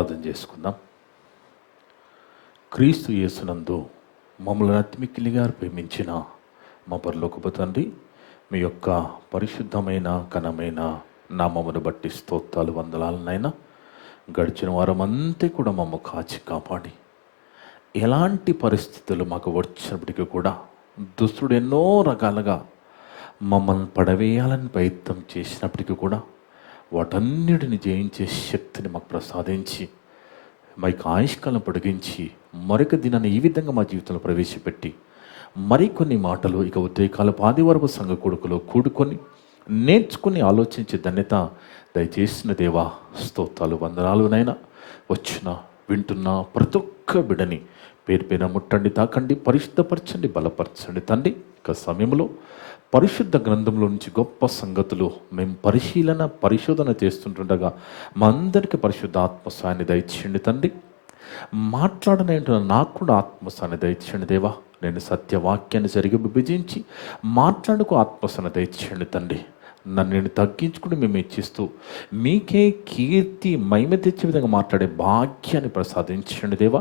ప్రార్థన చేసుకుందాం. క్రీస్తు యేసునందు మమ్మల్ని అతిమిక్కిలిగా ప్రేమించిన మా పరలోకపు తండ్రి, మీ యొక్క పరిశుద్ధమైన ఘనమైన నామమును బట్టి స్తోత్రాలు వందనాలనైనా. గడిచిన వారం అంతా కూడా మమ్మల్ని కాచి కాపాడి, ఎలాంటి పరిస్థితులు మాకు వచ్చినప్పటికీ కూడా దుష్టుడు ఎన్నో రకాలుగా మమ్మల్ని పడవేయాలని ప్రయత్నం చేసినప్పటికీ కూడా వాటన్నిటిని జయించే శక్తిని మాకు ప్రసాదించి, మాకు ఆయుష్కాలం పొడిగించి మరొక దినాన్ని ఈ విధంగా మా జీవితంలో ప్రవేశపెట్టి, మరికొన్ని మాటలు ఇక ఉదయకాలపు ఆదివారపు సంఘ కొడుకులో కూడుకొని నేర్చుకుని ఆలోచించే ధన్యత దయచేసిన దేవా స్తోత్రాలు వందనాలునైనా. వచ్చిన వింటున్న ప్రతి ఒక్క బిడని పేరు పేరున ముట్టండి, తాకండి, పరిశుద్ధపరచండి, బలపరచండి తండ్రి. ఇక సమయంలో పరిశుద్ధ గ్రంథంలో నుంచి గొప్ప సంగతులు మేము పరిశోధన చేస్తుంటుండగా మా అందరికీ పరిశుద్ధ ఆత్మసాన్ని దయచేయండి తండ్రి. మాట్లాడనంటున్న నాకు కూడా ఆత్మసాన్ని దయచేయండి దేవా. నేను సత్యవాక్యాన్ని సరిగా విభజించి మాట్లాడుకు ఆత్మసాన్ని దయచేయండి తండ్రి. నన్ను నేను తగ్గించుకుని మేము ఇచ్చిస్తూ మీకే కీర్తి మహిమ తెచ్చే విధంగా మాట్లాడే భాగ్యాన్ని ప్రసాదించండి దేవా.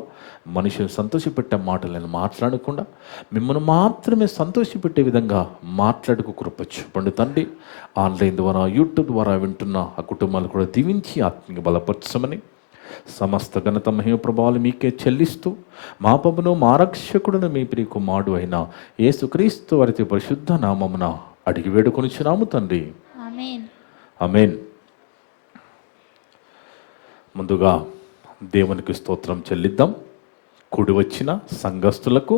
మనుషులు సంతోషపెట్టే మాటలు నేను మాట్లాడకుండా మిమ్మల్ని మాత్రమే సంతోషపెట్టే విధంగా మాట్లాడుకు కృప చూపండి తండ్రి. ఆన్లైన్ ద్వారా యూట్యూబ్ ద్వారా వింటున్న ఆ కుటుంబాలు కూడా దీవించి ఆత్మీయ బలపరచమని, సమస్త ఘనత మహిమ ప్రభావాలు మీకే చెల్లిస్తూ మా ప్రభును మా రక్షకుడును మీ ప్రియ కుమారుడు అయిన యేసుక్రీస్తు వారి పరిశుద్ధ నామమున అడిగి వేడుకొనిచున్నాము తండ్రి, ఆమేన్. ఆమేన్. ముందుగా దేవునికి స్తోత్రం చెల్లిద్దాం. కూడి వచ్చిన సంఘస్థులకు,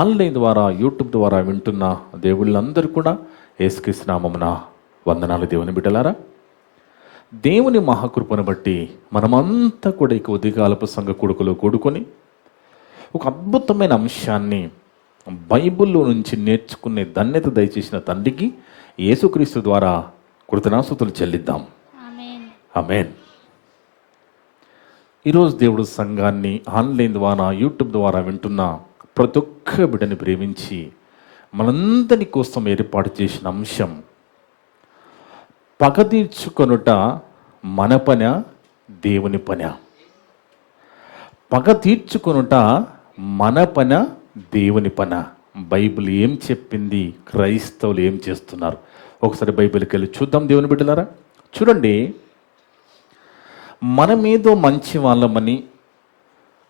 ఆన్లైన్ ద్వారా యూట్యూబ్ ద్వారా వింటున్న దేవుళ్ళందరూ కూడా యేసుక్రీస్తు నామమున వందనాలు. దేవుని బిడ్డలారా, దేవుని మహాకృపను బట్టి మనమంతా కూడా ఇక ఉదయకాలపు సంఘ కొడుకులో కూడుకొని ఒక అద్భుతమైన అంశాన్ని బైబిల్లో నుంచి నేర్చుకునే ధన్యత దయచేసిన తండ్రికి యేసుక్రీస్తు ద్వారా కృతజ్ఞతాస్తుతులు చెల్లిద్దాం. ఆమేన్. ఆమేన్. ఈరోజు దేవుడు సంఘాన్ని ఆన్లైన్ ద్వారా యూట్యూబ్ ద్వారా వింటున్న ప్రతి ఒక్క బిడ్డని ప్రేమించి మనందరి కోసం ఏర్పాటు చేసిన అంశం, పగ తీర్చుకొనుట మన పన దేవుని పన. పగ తీర్చుకొనుట మన పన దేవుని పన. బైబిల్ ఏం చెప్పింది, క్రైస్తవులు ఏం చేస్తున్నారు? ఒకసారి బైబిల్కి వెళ్ళి చూద్దాం దేవుని బిడ్డలారా. చూడండి, మన మీద మంచి వాళ్ళమని,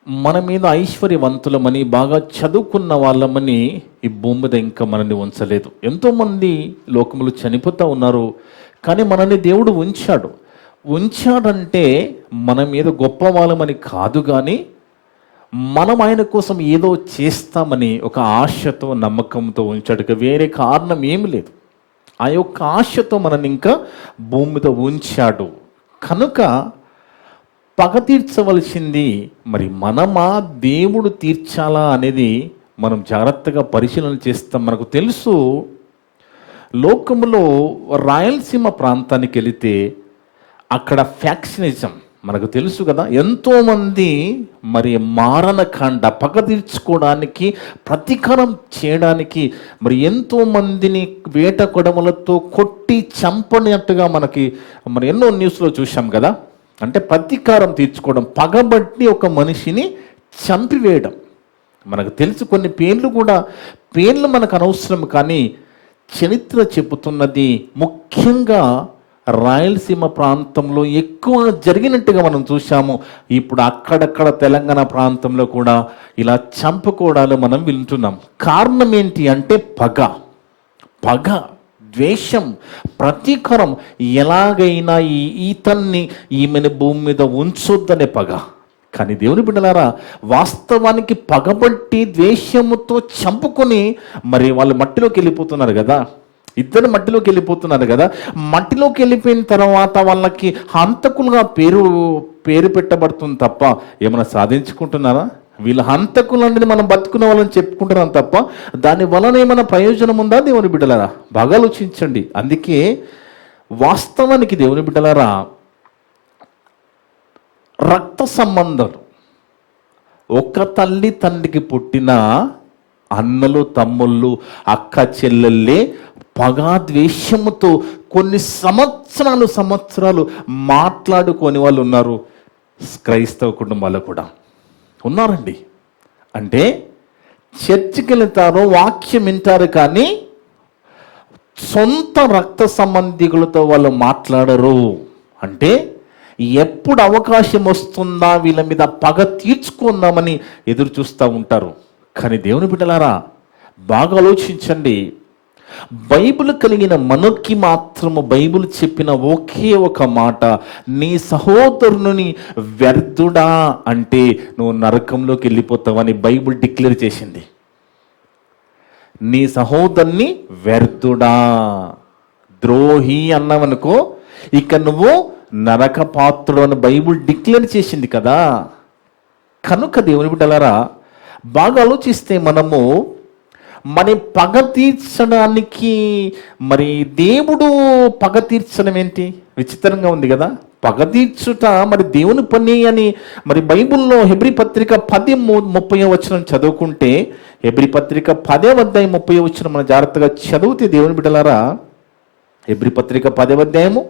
మన మీద ఐశ్వర్యవంతులమని, బాగా చదువుకున్న వాళ్ళమని ఈ భూమి మీద ఇంకా మనల్ని ఉంచలేదు. ఎంతోమంది లోకములు చనిపోతూ ఉన్నారు, కానీ మనల్ని దేవుడు ఉంచాడంటే మన మీద గొప్ప వాళ్ళమని కాదు, కానీ మనం ఆయన కోసం ఏదో చేస్తామని ఒక ఆశతో నమ్మకంతో ఉంచాడు. వేరే కారణం ఏమి లేదు. ఆ యొక్క ఆశతో మనల్ని ఇంకా భూమి మీద ఉంచాడు. కనుక పగ తీర్చవలసింది మరి మనమా, దేవుడు తీర్చాలా అనేది మనం జాగ్రత్తగా పరిశీలన చేస్తాం. మనకు తెలుసు, లోకములో రాయలసీమ ప్రాంతానికి వెళితే అక్కడ ఫ్యాక్షనిజం మనకు తెలుసు కదా. ఎంతోమంది మరి మారణకాండ, పగ తీర్చుకోవడానికి, ప్రతీకారం చేయడానికి మరి ఎంతోమందిని వేట కొడవలతో కొట్టి చంపనట్టుగా మనకి మరి ఎన్నో న్యూస్లో చూసాం కదా. అంటే ప్రతీకారం తీర్చుకోవడం, పగబట్టి ఒక మనిషిని చంపివేయడం మనకు తెలుసు. కొన్ని పేర్లు మనకు అనవసరం, కానీ చరిత్ర చెబుతున్నది ముఖ్యంగా రాయలసీమ ప్రాంతంలో ఎక్కువ జరిగినట్టుగా మనం చూసాము. ఇప్పుడు అక్కడక్కడ తెలంగాణ ప్రాంతంలో కూడా ఇలా చంపుకోవడాలు మనం వింటున్నాం. కారణం ఏంటి అంటే పగ, ద్వేషం, ప్రతీకారం. ఎలాగైనా ఈమెను భూమి మీద ఉంచొద్దనే పగ. కానీ దేవుని బిడ్డలారా, వాస్తవానికి పగబట్టి ద్వేషముతో చంపుకొని మరి వాళ్ళు మట్టిలోకి వెళ్ళిపోతున్నారు కదా. ఇద్దరు మట్టిలోకి వెళ్ళిపోతున్నారు కదా. మట్టిలోకి వెళ్ళిపోయిన తర్వాత వాళ్ళకి హంతకులుగా పేరు పెట్టబడుతుంది తప్ప ఏమైనా సాధించుకుంటున్నారా? వీళ్ళ హంతకులంటే మనం బతుకున్న వాళ్ళని చెప్పుకుంటున్నాం తప్ప దాని వలన ఏమైనా ప్రయోజనం ఉందా? దేవుని బిడ్డలారా, బాగా ఆలోచించండి. అందుకే వాస్తవానికి దేవుని బిడ్డలారా, రక్త సంబంధాలు, ఒక తల్లి తండ్రికి పుట్టిన అన్నలు, తమ్ముళ్ళు, అక్క చెల్లెళ్ళే పగాద్వేషముతో కొన్ని సంవత్సరాలు మాట్లాడుకొని వాళ్ళు ఉన్నారు. క్రైస్తవ కుటుంబాల్లో కూడా ఉన్నారండి. అంటే చర్చికి వెళ్తారు, వాక్యం వింటారు, కానీ సొంత రక్త సంబంధికులతో వాళ్ళు మాట్లాడరు. అంటే ఎప్పుడు అవకాశం వస్తుందా వీళ్ళ మీద పగ తీర్చుకుందామని ఎదురు చూస్తూ ఉంటారు. కానీ దేవుని బిడ్డలారా, బాగా ఆలోచించండి. బైబిల్ కలిగిన మనకి మాత్రము బైబిల్ చెప్పిన ఒకే ఒక మాట, నీ సహోదరుని వ్యర్థుడా అంటే నువ్వు నరకంలోకి వెళ్ళిపోతావని బైబిల్ డిక్లేర్ చేసింది. నీ సహోదరుని వ్యర్థుడా, ద్రోహి అన్నావనుకో ఇక నువ్వు నరక పాత్రుడు అని బైబిల్ డిక్లేర్ చేసింది కదా. కనుక దేవుని బిడ్డలారా, బాగా ఆలోచిస్తే మనము మరి పగ తీర్చడానికి, మరి దేవుడు పగ తీర్చడం ఏంటి? విచిత్రంగా ఉంది కదా. పగ తీర్చుట మరి దేవుని పని అని మరి బైబిల్లో హెబ్రీ పత్రిక 10:30 చదువుకుంటే, హెబ్రీ పత్రిక 10:30 మనం జాగ్రత్తగా చదివితే దేవుని బిడ్డలారా, హెబ్రీ పత్రిక 10:30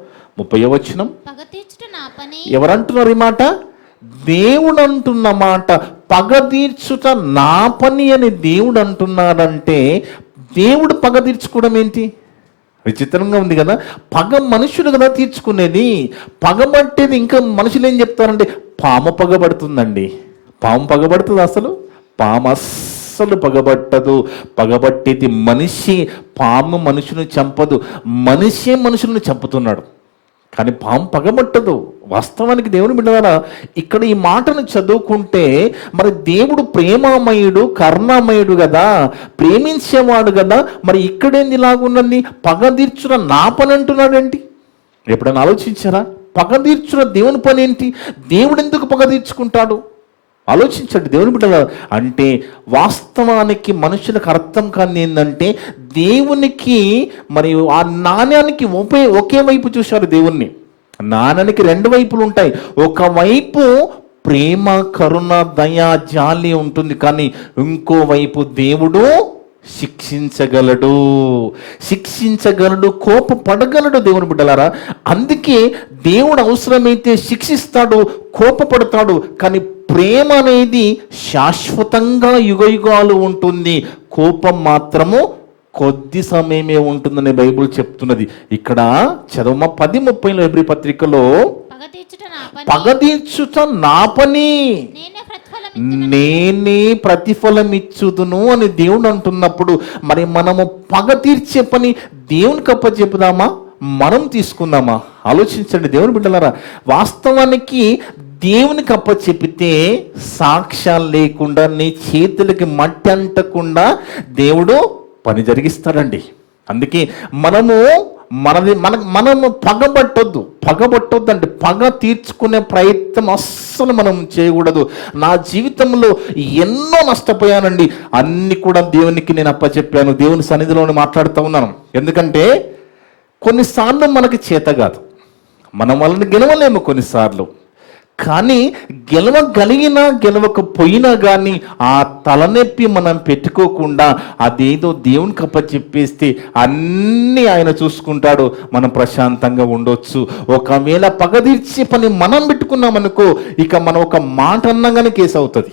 ఎవరంటున్నారు ఈ మాట? దేవుడు అంటున్న మాట. పగ తీర్చుట నా పని అని దేవుడు అంటున్నాడంటే దేవుడు పగ తీర్చుకోవడం ఏంటి? విచిత్రంగా ఉంది కదా. పగ మనుషులు కదా తీర్చుకునేది. పగబట్టేది ఇంకా మనుషులు ఏం చెప్తారంటే పాము పగబడుతుందండి. పాము పగబడుతుంది? అసలు పాము అస్సలు పగబట్టదు. పగబట్టేది మనిషి. పాము మనుషుని చంపదు, మనిషే మనుషులను చంపుతున్నాడు. కానీ పాము పగబట్టదు. వాస్తవానికి దేవుని బిడ్డలారా, ఇక్కడ ఈ మాటను చదువుకుంటే మరి దేవుడు ప్రేమామయుడు, కరుణామయుడు కదా, ప్రేమించేవాడు కదా. మరి ఇక్కడేంది ఇలాగున్నది? పగ తీర్చున నా పని అంటున్నాడేంటి? ఎప్పుడైనా ఆలోచించారా? పగ తీర్చున దేవుని పని ఏంటి? దేవుడు ఎందుకు పగ తీర్చుకుంటాడు? ఆలోచించండి దేవుని బిడ్డలారా. అంటే వాస్తవానికి మనుషులకు అర్థం కాని ఏంటంటే, దేవునికి మరి ఆ నాణ్యానికి ఒకే వైపు చూశారు దేవుణ్ణి. నాణ్యానికి రెండు వైపులు ఉంటాయి. ఒకవైపు ప్రేమ, కరుణ, దయ, జాలి ఉంటుంది, కానీ ఇంకోవైపు దేవుడు శిక్షించగలడు, కోపపడగలడు దేవుని బిడ్డలారా. అందుకే దేవుడు అవసరమైతే శిక్షిస్తాడు, కోపపడతాడు, కానీ ప్రేమ అనేది శాశ్వతంగా యుగయుగాలు ఉంటుంది. కోపం మాత్రము కొద్ది సమయమే ఉంటుందని బైబిల్ చెప్తున్నది. ఇక్కడ చదవమ 10:30 హెబ్రీ పత్రికలో, పగ తీర్చుట నా పని, నేనే ప్రతిఫలం ఇచ్చుదును అని దేవుడు అంటున్నప్పుడు మరి మనము పగ తీర్చే పని దేవునికి అప్పచెప్పుదామా, మనం తీసుకుందామా? ఆలోచించండి దేవుని బిడ్డలారా. వాస్తవానికి దేవునికి అప్పచెప్పితే సాక్ష్యాలు లేకుండా, నీ చేతులకి మట్టి అంటకుండా దేవుడు పని జరిగిస్తాడండి. అందుకే మనము పగబట్టొద్దు అంటే పగ తీర్చుకునే ప్రయత్నం అస్సలు మనం చేయకూడదు. నా జీవితంలో ఎన్నో నష్టపోయానండి, అన్ని కూడా దేవునికి నేను అప్పచెప్పాను. దేవుని సన్నిధిలోనే మాట్లాడుతూ ఉన్నాను. ఎందుకంటే కొన్నిసార్లు మనకి చేత కాదు, మనం వాళ్ళని గెలవలేము కొన్నిసార్లు. కానీ గెలవగలిగినా గెలవకపోయినా కానీ ఆ తలనొప్పి మనం పెట్టుకోకుండా అదేదో దేవునికి అప్పచెప్పేస్తే అన్నీ ఆయన చూసుకుంటాడు, మనం ప్రశాంతంగా ఉండొచ్చు. ఒకవేళ పగ తీర్చే పని మనం పెట్టుకున్నామనుకో, ఇక మనం ఒక మాట అన్నగానే కేసు అవుతుంది.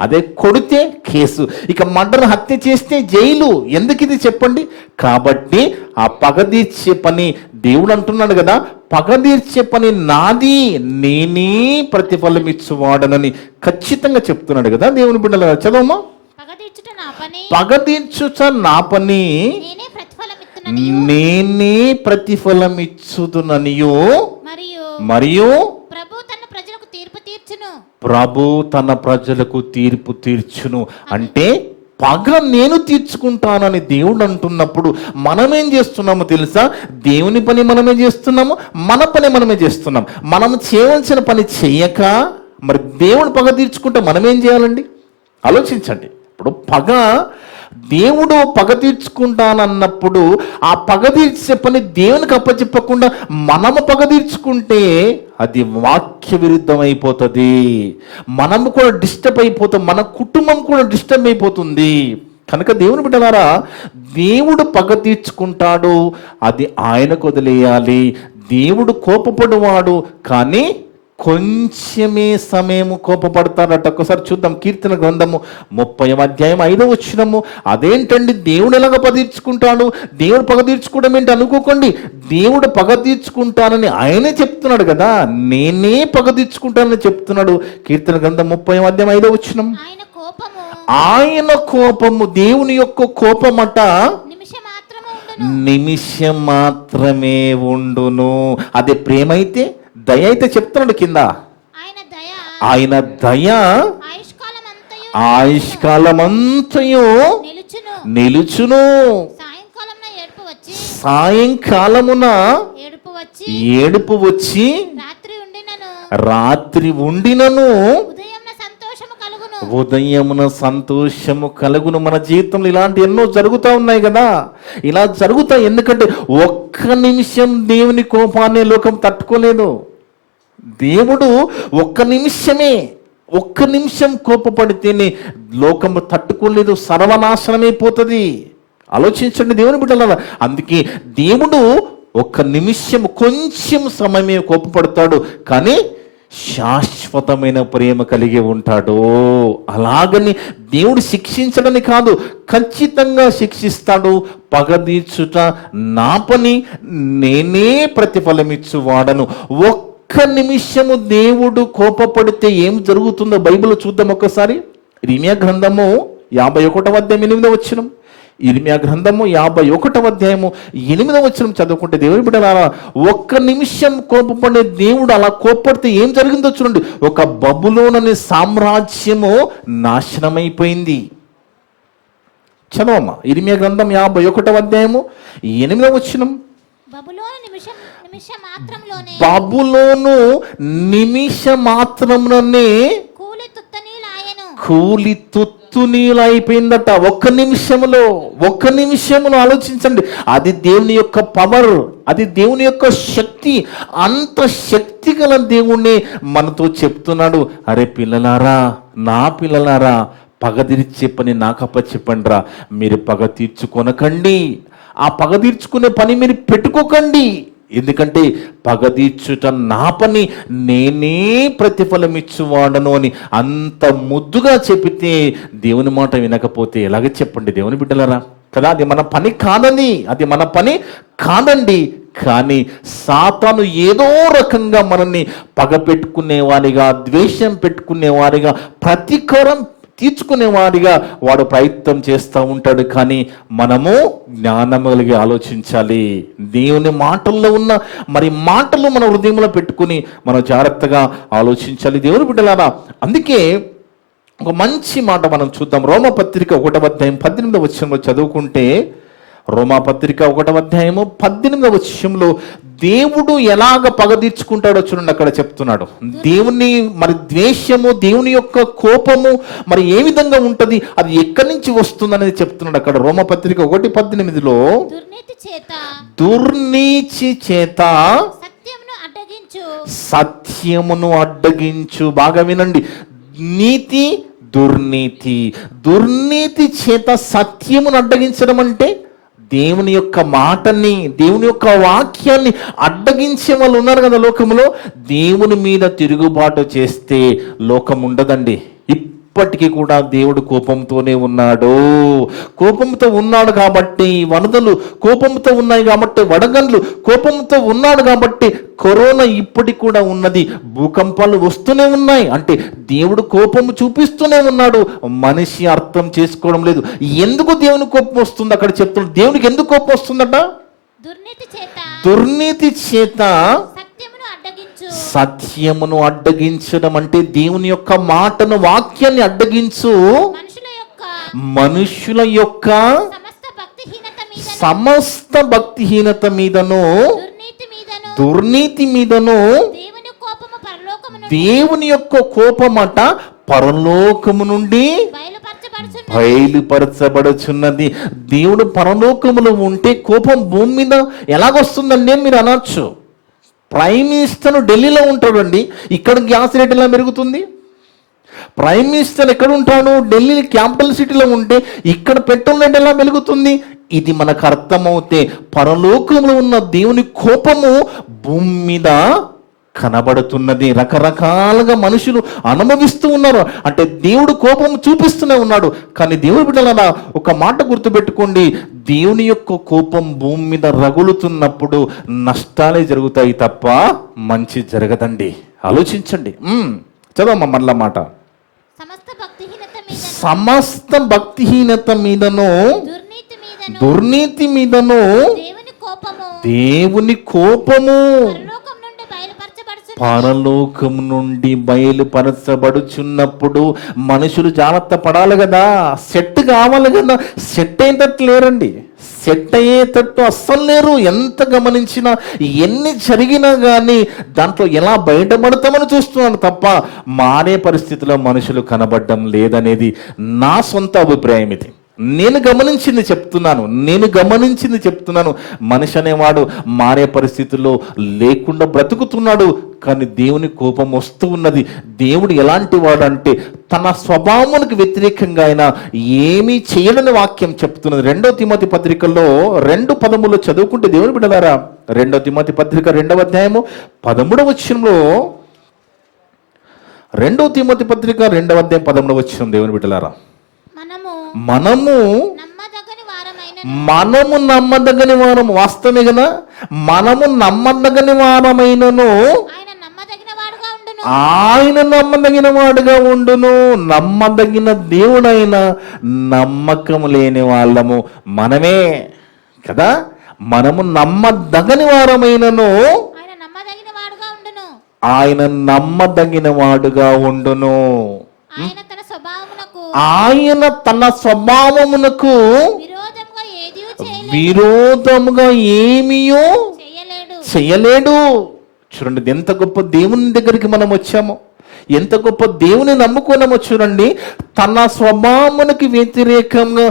అదే కొడితే కేసు, ఇక మర్డర్, హత్య చేస్తే జైలు. ఎందుకు ఇది చెప్పండి? కాబట్టి ఆ పగ తీర్చే పని దేవుడు అంటున్నాడు కదా, పగ తీర్చే పని నాది, నేనే ప్రతిఫలం ఇచ్చువాడనని ఖచ్చితంగా చెప్తున్నాడు కదా దేవుని బిడ్డల. చదవమ్మా. పగ తీర్చుట నా పని, నేనే ప్రతిఫలం ఇచ్చుదుననియు, మరియు ప్రభు తన ప్రజలకు తీర్పు తీర్చును. అంటే పగ నేను తీర్చుకుంటానని దేవుడు అంటున్నప్పుడు మనమేం చేస్తున్నామో తెలుసా? దేవుని పని మనమే చేస్తున్నాము, మన పని మనమే చేస్తున్నాం. మనం చేయవలసిన పని చెయ్యక మరి దేవుడు పగ తీర్చుకుంటే మనమేం చేయాలండి? ఆలోచించండి. ఇప్పుడు దేవుడు పగ తీర్చుకుంటానన్నప్పుడు ఆ పగ తీర్చే పని దేవునికి అప్పచెప్పకుండా మనము పగ తీర్చుకుంటే అది వాక్య విరుద్ధం అయిపోతుంది. మనము కూడా డిస్టర్బ్ అయిపోతాం, మన కుటుంబం కూడా డిస్టర్బ్ అయిపోతుంది. కనుక దేవుని బిడ్డలారా, దేవుడు పగ తీర్చుకుంటాడు, అది ఆయనకు వదిలేయాలి. దేవుడు కోపపడువాడు, కానీ కొంచెమే సమయము కోపపడతాడట. ఒకసారి చూద్దాం, కీర్తన గ్రంథము 30వ అధ్యాయం 5వ వచనము. అదేంటండి, దేవుడు ఎలాగ పగ తీర్చుకుంటాడు, దేవుడు పగ తీర్చుకోవడం ఏంటి అనుకోకండి. దేవుడు పగ తీర్చుకుంటానని ఆయనే చెప్తున్నాడు కదా, నేనే పగ తీర్చుకుంటానని చెప్తున్నాడు. కీర్తన గ్రంథం 30వ అధ్యాయం 5వ వచనం. ఆయన కోపము, దేవుని యొక్క కోపమట నిమిషం మాత్రమే ఉండును. అదే ప్రేమ అయితే, దయ అయితే చెప్తున్నాడు కింద, ఆయన దయ ఆయుష్కాలమంతయు నిలుచును. సాయంకాలమున ఏడుపు వచ్చి రాత్రి ఉండినను ఉదయమున సంతోషము కలుగును. మన జీవితంలో ఇలాంటి ఎన్నో జరుగుతూ ఉన్నాయి కదా, ఇలా జరుగుతాయి. ఎందుకంటే ఒక్క నిమిషం దేవుని కోపాన్ని లోకం తట్టుకోలేదు. దేవుడు ఒక్క నిమిషం కోపపడితేనే లోకము తట్టుకోలేదు, సర్వనాశనమైపోతుంది. ఆలోచించండి దేవుని బిడ్డలారా. అందుకే దేవుడు ఒక్క నిమిషం, కొంచెం సమయమే కోపపడతాడు, కానీ శాశ్వతమైన ప్రేమ కలిగి ఉంటాడు. అలాగని దేవుడు శిక్షించడని కాదు, ఖచ్చితంగా శిక్షిస్తాడు. పగ తీర్చుట నా పని, నేనే ప్రతిఫలమిచ్చు వాడను. ఒక్క నిమిషము దేవుడు కోపపడితే ఏం జరుగుతుందో బైబిల్ చూద్దాం ఒకసారి. ఇర్మియా గ్రంథము 51వ అధ్యాయం 8వ వచనం. ఇర్మియా గ్రంథము 51వ అధ్యాయము 8వ వచనం చదువుకుంటే, దేవుని బిడ్డలారా, ఒక్క నిమిషం కోపపడే దేవుడు అలా కోపడితే ఏం జరిగిందో చూడండి. ఒక బబులోను అనే సామ్రాజ్యము నాశనమైపోయింది. చదవమ్మా, ఇర్మియా గ్రంథం 51వ అధ్యాయము 8వ వచనం. బబులోను నిమిష మాత్రమునే కూలి తుత్తునీలైపోయిందట. ఒక్క నిమిషంలో ఆలోచించండి. అది దేవుని యొక్క పవర్, అది దేవుని యొక్క శక్తి. అంత శక్తి గల దేవుణ్ణి మనతో చెప్తున్నాడు, అరే పిల్లలారా, నా పిల్లలారా, పగ తీర్చే పని నాకు అప్పచెప్పండి రా. మీరు పగ తీర్చుకొనకండి, ఆ పగ తీర్చుకునే పని మీరు పెట్టుకోకండి. ఎందుకంటే పగ తీర్చుట నా పని, నేనే ప్రతిఫలం ఇచ్చువాడను అని అంత ముద్దుగా చెప్పితే దేవుని మాట వినకపోతే ఎలాగ చెప్పండి దేవుని బిడ్డలారా కదా. అది మన పని కాదండి. కానీ సాతాను ఏదో రకంగా మనల్ని పగ పెట్టుకునేవాడిగా, ద్వేషం పెట్టుకునేవాడిగా, ప్రతీకారం తీర్చుకునేవాడిగా వాడు ప్రయత్నం చేస్తూ ఉంటాడు. కానీ మనము జ్ఞానం కలిగి ఆలోచించాలి. దేవుని మాటల్లో ఉన్న మాటలు మన హృదయంలో పెట్టుకుని మనం జాగ్రత్తగా ఆలోచించాలి దేవుని బిడ్డలారా. అందుకే ఒక మంచి మాట మనం చూద్దాం. రోమపత్రిక 1వ అధ్యాయం 18వ వచనంలో చదువుకుంటే, రోమాపత్రిక 1వ అధ్యాయము 18వ వచనంలో దేవుడు ఎలాగ పగ తీర్చుకుంటాడో చూడండి. అక్కడ చెప్తున్నాడు దేవుని ద్వేషము, దేవుని యొక్క కోపము ఏ విధంగా ఉంటది, అది ఎక్కడి నుంచి వస్తుంది అనేది చెప్తున్నాడు అక్కడ. రోమపత్రిక 1:18లో దుర్నీతి చేత సత్యమును అడ్డగించు. బాగా వినండి, నీతి దుర్నీతి చేత సత్యమును అడ్డగించడం అంటే దేవుని యొక్క మాటని, దేవుని యొక్క వాక్యాన్ని అడ్డగించే వాళ్ళు ఉన్నారు కదా లోకంలో. దేవుని మీద తిరుగుబాటు చేస్తే లోకం ఉండదండి. ఇప్పటికీ కూడా దేవుడు కోపంతోనే ఉన్నాడు కాబట్టి వరదలు, కోపంతో ఉన్నాయి కాబట్టి వడగండ్లు, కోపంతో ఉన్నాడు కాబట్టి కరోనా ఇప్పటికి కూడా ఉన్నది, భూకంపాలు వస్తూనే ఉన్నాయి. అంటే దేవుడు కోపము చూపిస్తూనే ఉన్నాడు. మనిషి అర్థం చేసుకోవడం లేదు. ఎందుకు దేవుని కోపం వస్తుంది అక్కడ చెప్తున్నాడు. దేవునికి ఎందుకు కోపం వస్తుందట? దుర్నీతి చేత సత్యమును అడ్డగించడం అంటే దేవుని యొక్క మాటను, వాక్యాన్ని అడ్డగించు. మనుషుల యొక్క సమస్త భక్తిహీనత మీదను, దుర్నీతి మీదను దేవుని యొక్క కోపమట పరలోకము నుండి బయలుపరచబడుచున్నది. దేవుడు పరలోకములో ఉంటే కోపం భూమి మీద ఎలాగొస్తుందండి అని మీరు అనొచ్చు. ప్రైమ్ మినిస్టర్ ఢిల్లీలో ఉంటాడండి, ఇక్కడ గ్యాస్ రేట్ ఎలా పెరుగుతుంది? ప్రైమ్ మినిస్టర్ ఎక్కడ ఉంటాడు? ఢిల్లీ క్యాపిటల్ సిటీలో ఉంటే ఇక్కడ పెట్రోల్ రేట్ ఎలా పెరుగుతుంది? ఇది మనకు అర్థమవుతే పరలోకంలో ఉన్న దేవుని కోపము భూమి మీద కనబడుతున్నది. రకరకాలుగా మనుషులు అనుభవిస్తూ ఉన్నారు. అంటే దేవుడు కోపం చూపిస్తూనే ఉన్నాడు. కానీ దేవుడి బిడ్డలారా, ఒక మాట గుర్తుపెట్టుకోండి, దేవుని యొక్క కోపం భూమి మీద రగులుతున్నప్పుడు నష్టాలే జరుగుతాయి తప్ప మంచి జరగదండి. ఆలోచించండి. చదవమ్మా మళ్ళా మాట. సమస్త భక్తిహీనత మీదను దుర్నీతి మీదను దేవుని కోపము పరలోకం నుండి బయలుపరచబడుచున్నప్పుడు మనుషులు జాగ్రత్త పడాలి కదా, సెట్ కావాలి కదా. సెట్ అయ్యేటట్టు లేరండి, సెట్ అయ్యేటట్టు అస్సలు లేరు. ఎంత గమనించినా, ఎన్ని జరిగినా కానీ దాంట్లో ఎలా బయటపడతామని చూస్తున్నాను తప్ప మారే పరిస్థితిలో మనుషులు కనబడడం లేదనేది నా సొంత అభిప్రాయం. ఇది నేను గమనించింది చెప్తున్నాను. మనిషి అనేవాడు మారే పరిస్థితుల్లో లేకుండా బ్రతుకుతున్నాడు. కానీ దేవుని కోపం వస్తూ ఉన్నది. దేవుడు ఎలాంటి వాడు అంటే తన స్వభావానికి వ్యతిరేకంగా ఆయన ఏమీ చేయడని వాక్యం చెప్తున్నది. 2వ తిమోతి పత్రికలో 2:13 చదువుకుంటే దేవుని బిడ్డలారా, 2వ తిమోతి పత్రిక 2వ అధ్యాయము 13వ వచనంలో, 2వ తిమోతి పత్రిక 2వ అధ్యాయం 13వ వచనం, దేవుని బిడ్డలారా, మనము నమ్మదగని వారము. వాస్తవమే కదా, మనము నమ్మదగని వారమైనను ఆయన నమ్మదగిన వాడుగా ఉండును. నమ్మదగిన దేవుడైన నమ్మకం లేని వాళ్ళము మనమే కదా. మనము నమ్మదగని వారమైనను ఆయన నమ్మదగిన వాడుగా ఉండును. ఆయన తన స్వభావమునకు విరోధముగా ఏమీయో చేయలేడు. చూడండి, ఎంత గొప్ప దేవుని దగ్గరికి మనం వచ్చామో, ఎంత గొప్ప దేవుని నమ్ముకున్నామో చూడండి. తన స్వభావమునికి వ్యతిరేకంగా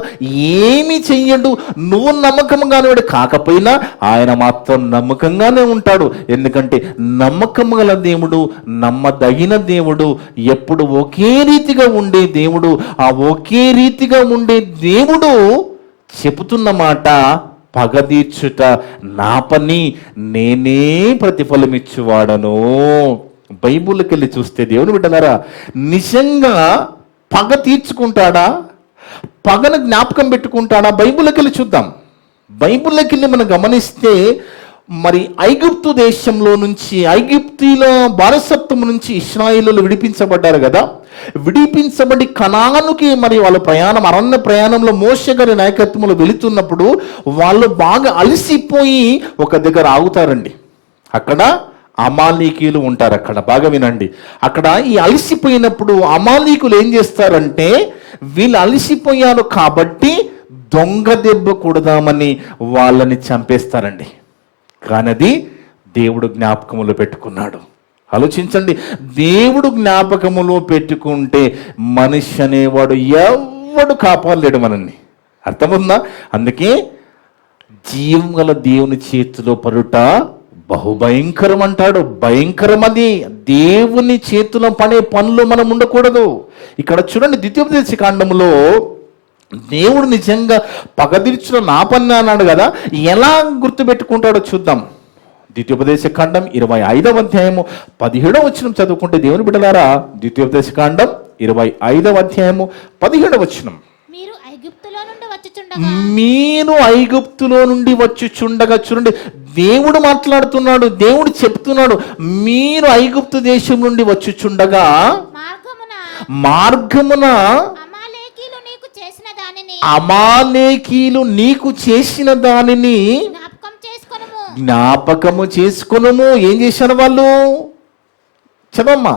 ఏమి చెయ్యడు. నువ్వు నమ్మకంగానే కాకపోయినా ఆయన మాత్రం నమ్మకంగానే ఉంటాడు. ఎందుకంటే నమ్మకము గల దేవుడు, నమ్మదగిన దేవుడు, ఎప్పుడు ఒకే రీతిగా ఉండే దేవుడు. ఆ ఒకే రీతిగా ఉండే దేవుడు చెబుతున్న మాట, పగ తీర్చుట నా పని, నేనే ప్రతిఫలమిచ్చువాడను. బైబిల్కి వెళ్ళి చూస్తే దేవుని బిడ్డలారా, నిజంగా పగ తీర్చుకుంటాడా? పగను జ్ఞాపకం పెట్టుకుంటాడా? బైబిల్కి వెళ్ళి చూద్దాం. బైబిల్కి వెళ్ళి మనం గమనిస్తే, మరి ఐగుప్తు దేశంలో నుంచి, ఐగుప్తీల బానిసత్వం నుంచి ఇశ్రాయేలీయులు విడిపించబడ్డారు కదా. విడిపించబడి కనానుకి మరి వాళ్ళ ప్రయాణం, అరణ్య ప్రయాణంలో మోషే గారి నాయకత్వంలో వెళుతున్నప్పుడు వాళ్ళు బాగా అలసిపోయి ఒక దగ్గర ఆగుతారండి. అక్కడ అమాలీకీయులు ఉంటారు. అక్కడ బాగా వినండి. అక్కడ ఈ అలసిపోయినప్పుడు అమాలీకులు ఏం చేస్తారంటే, వీళ్ళు అలసిపోయారు కాబట్టి దొంగ దెబ్బ కొడదామని వాళ్ళని చంపేస్తారండి. కానీ అది దేవుడు జ్ఞాపకములో పెట్టుకున్నాడు. ఆలోచించండి, దేవుడు జ్ఞాపకములో పెట్టుకుంటే మనిషి అనేవాడు ఎవడు కాపాడలేడు మనల్ని. అర్థమవుతుందా? అందుకే జీవం గల దేవుని చేతిలో పడుట బహుభయంకరం అంటాడు. భయంకరం అది. దేవుని చేతిలో పడే పనులు మనం ఉండకూడదు. ఇక్కడ చూడండి, ద్వితీయోపదేశ కాండములో దేవుడు నిజంగా పగదీర్చిన నా పని అన్నాడు కదా. ఎలా గుర్తుపెట్టుకుంటాడో చూద్దాం. ద్వితీయోపదేశ కాండం 25వ అధ్యాయము 17వ వచనం చదువుకుంటే దేవుని బిడ్డలారా, ద్వితీయోపదేశ కాండం 25వ అధ్యాయము 17వ వచనం, మీరు ఐగుప్తులో నుండి వచ్చుచుండగా, చూడండి, దేవుడు మాట్లాడుతున్నాడు. దేవుడు చెప్తున్నాడు, మీరు ఐగుప్తు దేశం నుండి వచ్చుచుండగా మార్గమున అమాలేకీలు నీకు చేసిన దానిని జ్ఞాపకము చేసుకొనుము. ఏం చేశారు వాళ్ళు? చదమ్మా.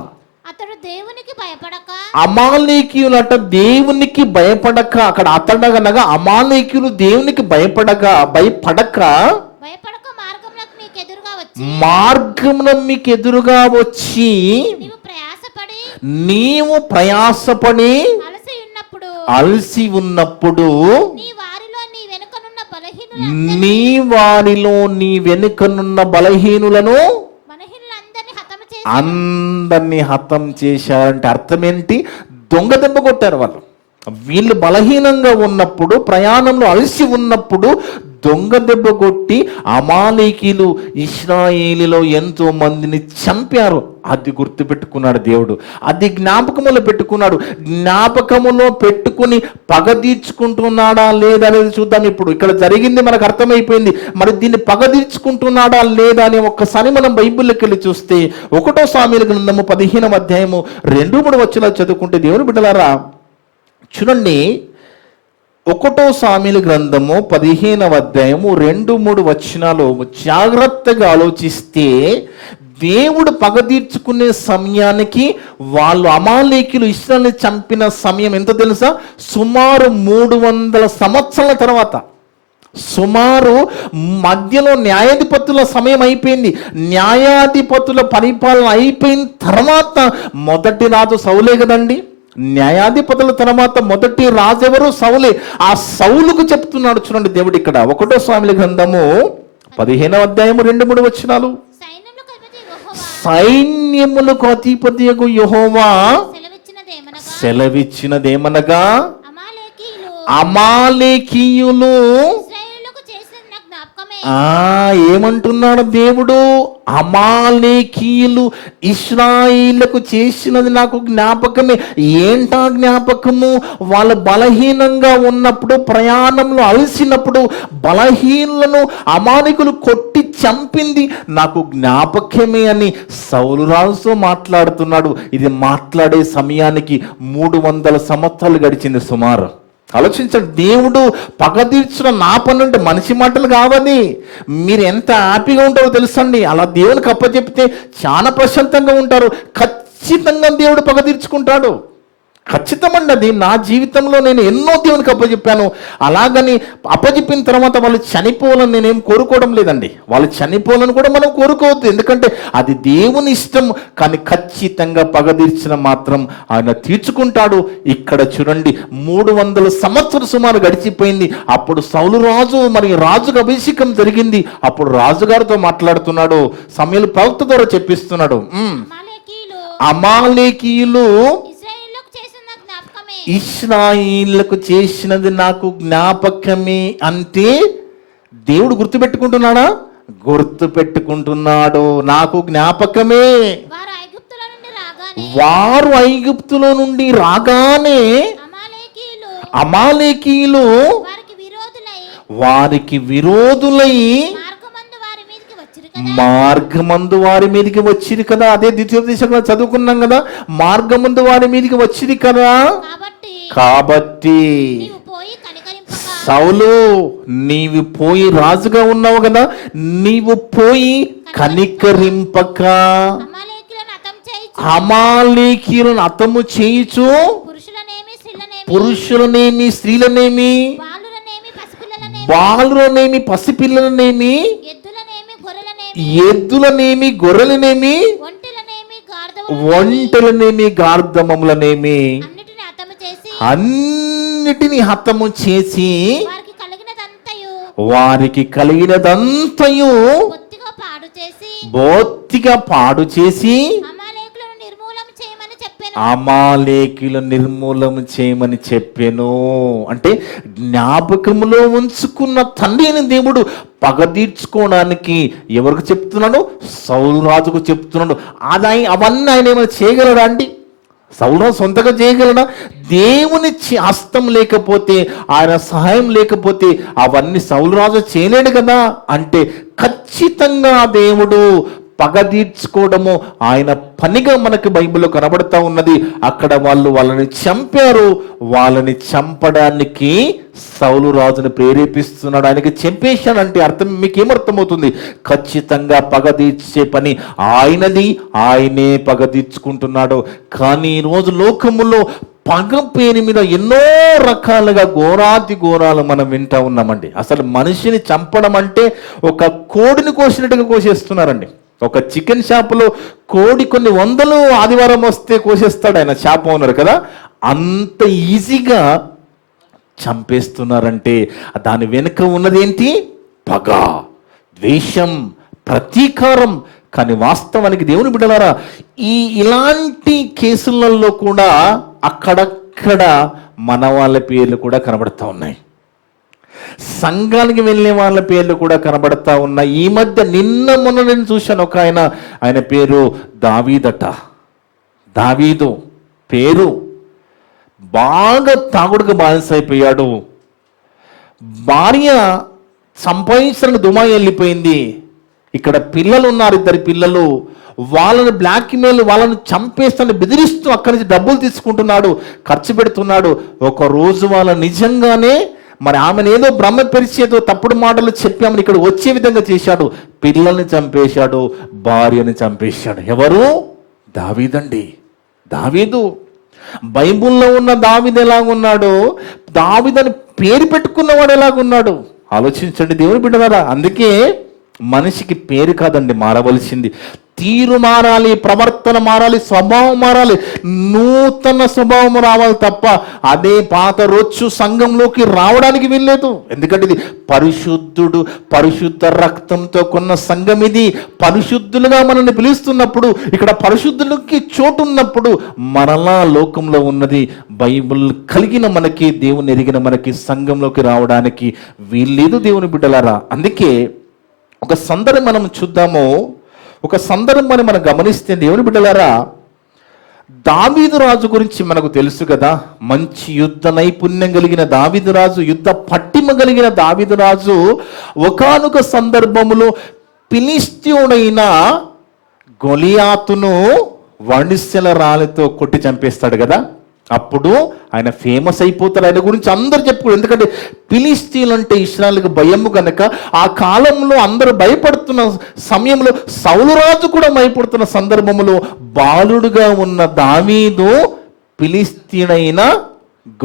అమాలేకీయులు అట దేవునికి భయపడక, అక్కడ అతడగనగా అమాలేకీయులు దేవునికి భయపడక మార్గమున మీకు ఎదురుగా వచ్చి నీవు ప్రయాసపడి అలసి ఉన్నప్పుడు నీ వారిలో నీ వెనుకనున్న బలహీనులను అందరినీ హతం చేశారంటే అర్థం ఏంటి? దొంగ దెబ్బ కొట్టారు వాళ్ళు. వీళ్ళు బలహీనంగా ఉన్నప్పుడు, ప్రయాణంలో అలసి ఉన్నప్పుడు దొంగ దెబ్బ కొట్టి అమాలేకీలు ఇశ్రాయేలులో ఎంతో మందిని చంపారు. అది గుర్తుపెట్టుకున్నాడు దేవుడు, అది జ్ఞాపకములో పెట్టుకున్నాడు. జ్ఞాపకములో పెట్టుకుని పగ తీర్చుకుంటున్నాడా లేదా అనేది చూద్దాం. ఇప్పుడు ఇక్కడ జరిగింది మనకు అర్థమైపోయింది, మరి దీన్ని పగ తీర్చుకుంటున్నాడా లేదా అని ఒక్కసారి మనం బైబిల్లోకి వెళ్ళి చూస్తే 1 సామెయలు గ్రంథము 15వ అధ్యాయము 2-3 వచనాలు చదువుకుంటే, దేవుని బిడ్డలారా చూడండి, 1 సామెయలు గ్రంథము 15వ అధ్యాయము 2-3 వచనాలు జాగ్రత్తగా ఆలోచిస్తే, దేవుడు పగ తీర్చుకునే సమయానికి వాళ్ళు అమాలేకీలు ఇశ్రాయేలుని చంపిన సమయం ఎంత తెలుసా? సుమారు 300 సంవత్సరాల తర్వాత. సుమారు మధ్యలో న్యాయాధిపతుల సమయం అయిపోయింది. న్యాయాధిపతుల పరిపాలన అయిపోయిన తర్వాత మొదటి రాజు సౌలే కదండి. న్యాయాధిపతుల తర్వాత మొదటి రాజు ఎవరు? సౌలే. ఆ సౌలుకు చెప్తున్నాడు చూడండి దేవుడు ఇక్కడ 1 సామెయలు గ్రంథము 15వ అధ్యాయము 2-3 వచనాలు. సైన్యములకు అధిపతియగు యెహోవా సెలవిచ్చినదేమనగా, అమాలేకీయులు ఏమంటున్నాడు దేవుడు? అమాలేకీయులు ఇశ్రాయేలుకు చేసినది నాకు జ్ఞాపకమే. ఏంటా జ్ఞాపకము? వాళ్ళు బలహీనంగా ఉన్నప్పుడు, ప్రయాణంలో అలసినప్పుడు బలహీనులను అమాలేకీయులు కొట్టి చంపింది నాకు జ్ఞాపకమే అని సౌలు రాజుతో మాట్లాడుతున్నాడు. ఇది మాట్లాడే సమయానికి 300 సంవత్సరాలు గడిచింది సుమారు. ఆలోచించండి, దేవుడు పగ తీర్చిన నా పని అంటే మనిషి మాటలు కావని. మీరు ఎంత హ్యాపీగా ఉంటారో తెలుసండి. అలా దేవునికి అప్పచెప్తే చాలా ప్రశాంతంగా ఉంటారు. ఖచ్చితంగా దేవుడు పగ తీర్చుకుంటాడు. ఖచ్చితమండి. అది నా జీవితంలో నేను ఎన్నో దేవునికి అప్పచెప్పాను. అలాగని అప్పచెప్పిన తర్వాత వాళ్ళు చనిపోవాలని నేనేం కోరుకోవడం లేదండి. వాళ్ళు చనిపోవాలని కూడా మనం కోరుకోవద్దు, ఎందుకంటే అది దేవుని ఇష్టం. కానీ ఖచ్చితంగా పగ తీర్చిన మాత్రం ఆయన తీర్చుకుంటాడు. ఇక్కడ చూడండి, 300 సంవత్సరాలు సుమారు గడిచిపోయింది. అప్పుడు సౌలు రాజు, మరి రాజుకు అభిషేకం జరిగింది. అప్పుడు రాజుగారితో మాట్లాడుతున్నాడు, సమూయేలు ప్రవక్త ద్వారా చెప్పిస్తున్నాడు, అమాలేకీయులు ఇశ్రాయేలుకు చేసినది నాకు జ్ఞాపకమే అంటే దేవుడు గుర్తుపెట్టుకుంటున్నాడా? గుర్తుపెట్టుకుంటున్నాడు. నాకు జ్ఞాపకమే. వారు ఐగుప్తులో నుండి రాగానే అమాలేకీయులు వారికి విరోధులై మార్గమందు వారి మీదకి వచ్చింది కదా. అదే ద్వితీయోపదేశంలో చదువుకున్నాం కదా, మార్గమందు వారి మీదకి వచ్చింది కదా. కాబట్టి సౌలు, నీవు పోయి రాజుగా ఉన్నావు కదా, నీవు పోయి కనికరింపక అమాలేకీయులను హతము చేయుచు, పురుషులనేమి స్త్రీలనేమి, బాలులనేమి పసిపిల్లలనేమి, ఎద్దులనేమి గొర్రెలనేమి, ఒంటెలనేమి గార్ధమములనేమి అన్నిటిని హతము చేసి వారికి కలిగినదంతయు బొత్తిగా పాడు చేసి అమాలేకీయులను నిర్మూలన చేయమని చెప్పాను. అంటే జ్ఞాపకములో ఉంచుకున్న తండ్రిని దేవుడు పగ తీర్చుకోవడానికి ఎవరికి చెప్తున్నాడు? సౌలు రాజుకు చెప్తున్నాడు. అవన్నీ ఆయన ఏమైనా చేయగలడా అండి? సౌలు సొంతగా చేయగలడా? దేవుని హస్తం లేకపోతే, ఆయన సహాయం లేకపోతే అవన్నీ సౌలు రాజు చేయలేడు కదా. అంటే ఖచ్చితంగా దేవుడు పగ తీర్చుకోవడము ఆయన పనిగా మనకు బైబిల్లో కనబడతా ఉన్నది. అక్కడ వాళ్ళని చంపారు. వాళ్ళని చంపడానికి సౌలు రాజుని ప్రేరేపిస్తున్నాడు. ఆయనకి చంపేశానంటే అర్థం మీకేమర్థమవుతుంది? ఖచ్చితంగా పగ తీర్చే పని ఆయనది, ఆయనే పగ తీర్చుకుంటున్నాడు. కానీ ఈరోజు లోకములో పగ పేరు మీద ఎన్నో రకాలుగా ఘోరాతి ఘోరాలు మనం వింటూ ఉన్నామండి. అసలు మనిషిని చంపడం అంటే ఒక కోడిని కోసినట్టుగా కోసేస్తున్నారండి. ఒక చికెన్ షాపులో కోడి కొన్ని 100 ఆదివారం వస్తే కోసేస్తాడు ఆయన, షాప్ ఓనర్ కదా. అంత ఈజీగా చంపేస్తున్నారంటే దాని వెనుక ఉన్నది ఏంటి? పగ, ద్వేషం, ప్రతీకారం. కానీ వాస్తవానికి దేవుని బిడ్డలారా, ఇలాంటి కేసులలో కూడా అక్కడ ఇక్కడ మన వాళ్ళ పేర్లు కూడా కనబడతా ఉన్నాయి, సంఘానికి వెళ్ళే వాళ్ళ పేర్లు కూడా కనబడతా ఉన్నాయి. ఈ మధ్య మొన్న నేను చూశాను, ఒక ఆయన పేరు దావీదట. దావీదు పేరు బాగా తాగుడుకు బానిస అయిపోయాడు. భార్య సంపాదించడానికి దుబాయ్ వెళ్ళిపోయింది. ఇక్కడ పిల్లలు ఉన్నారు, 2 పిల్లలు. వాళ్ళని బ్లాక్మెయిల్, వాళ్ళని చంపేస్తాను బెదిరిస్తూ అక్కడి నుంచి డబ్బులు తీసుకుంటున్నాడు, ఖర్చు పెడుతున్నాడు. ఒక రోజు వాళ్ళ నిజంగానే మరి ఆమెను ఏదో బ్రహ్మ పరిచేదో తప్పుడు మాటలు చెప్పామని ఇక్కడ వచ్చే విధంగా చేశాడు. పిల్లల్ని చంపేశాడు, భార్యని చంపేశాడు. ఎవరు? దావీదండి. దావీదు. బైబుల్లో ఉన్న దావీదు ఎలాగున్నాడో, దావీదని పేరు పెట్టుకున్నవాడు ఎలాగున్నాడు ఆలోచించండి దేవుని బిడ్డలారా. అందుకే మనిషికి పేరు కాదండి మారవలసింది, తీరు మారాలి, ప్రవర్తన మారాలి, స్వభావం మారాలి, నూతన స్వభావం రావాలి తప్ప అదే పాత రొచ్చు సంఘంలోకి రావడానికి వీల్లేదు. ఎందుకంటే ఇది పరిశుద్ధుడు, పరిశుద్ధ రక్తంతో కొన్న సంఘం. ఇది పరిశుద్ధులుగా మనల్ని పిలుస్తున్నప్పుడు, ఇక్కడ పరిశుద్ధులకి చోటు ఉన్నప్పుడు మరలా లోకంలో ఉన్నది బైబిల్ కలిగిన మనకి, దేవుని ఎరిగిన మనకి సంఘంలోకి రావడానికి వీల్లేదు దేవుని బిడ్డలారా. అందుకే ఒక సందర్భం మనం చూద్దాము. ఒక సందర్భాన్ని మనం గమనిస్తే దేవుని బిడ్డలారా, దావీదు రాజు గురించి మనకు తెలుసు కదా. మంచి యుద్ధ నైపుణ్యం కలిగిన దావీదు రాజు, యుద్ధ పట్టిమ కలిగిన దావీదు రాజు ఒకానొక సందర్భములో ఫిలిష్తీయుడైన గొలియాతును వణిసెల రాళ్ళతో కొట్టి చంపేస్తాడు కదా. అప్పుడు ఆయన ఫేమస్ అయిపోతాడు, ఆయన గురించి అందరు చెప్పుకోరు. ఎందుకంటే ఫిలిష్తీయులు అంటే ఇశ్రాయేలుకు భయము కనుక ఆ కాలంలో అందరూ భయపడుతున్న సమయంలో సౌలు రాజు కూడా భయపడుతున్న సందర్భంలో బాలుడుగా ఉన్న దావీదు ఫిలిష్తీయుడైన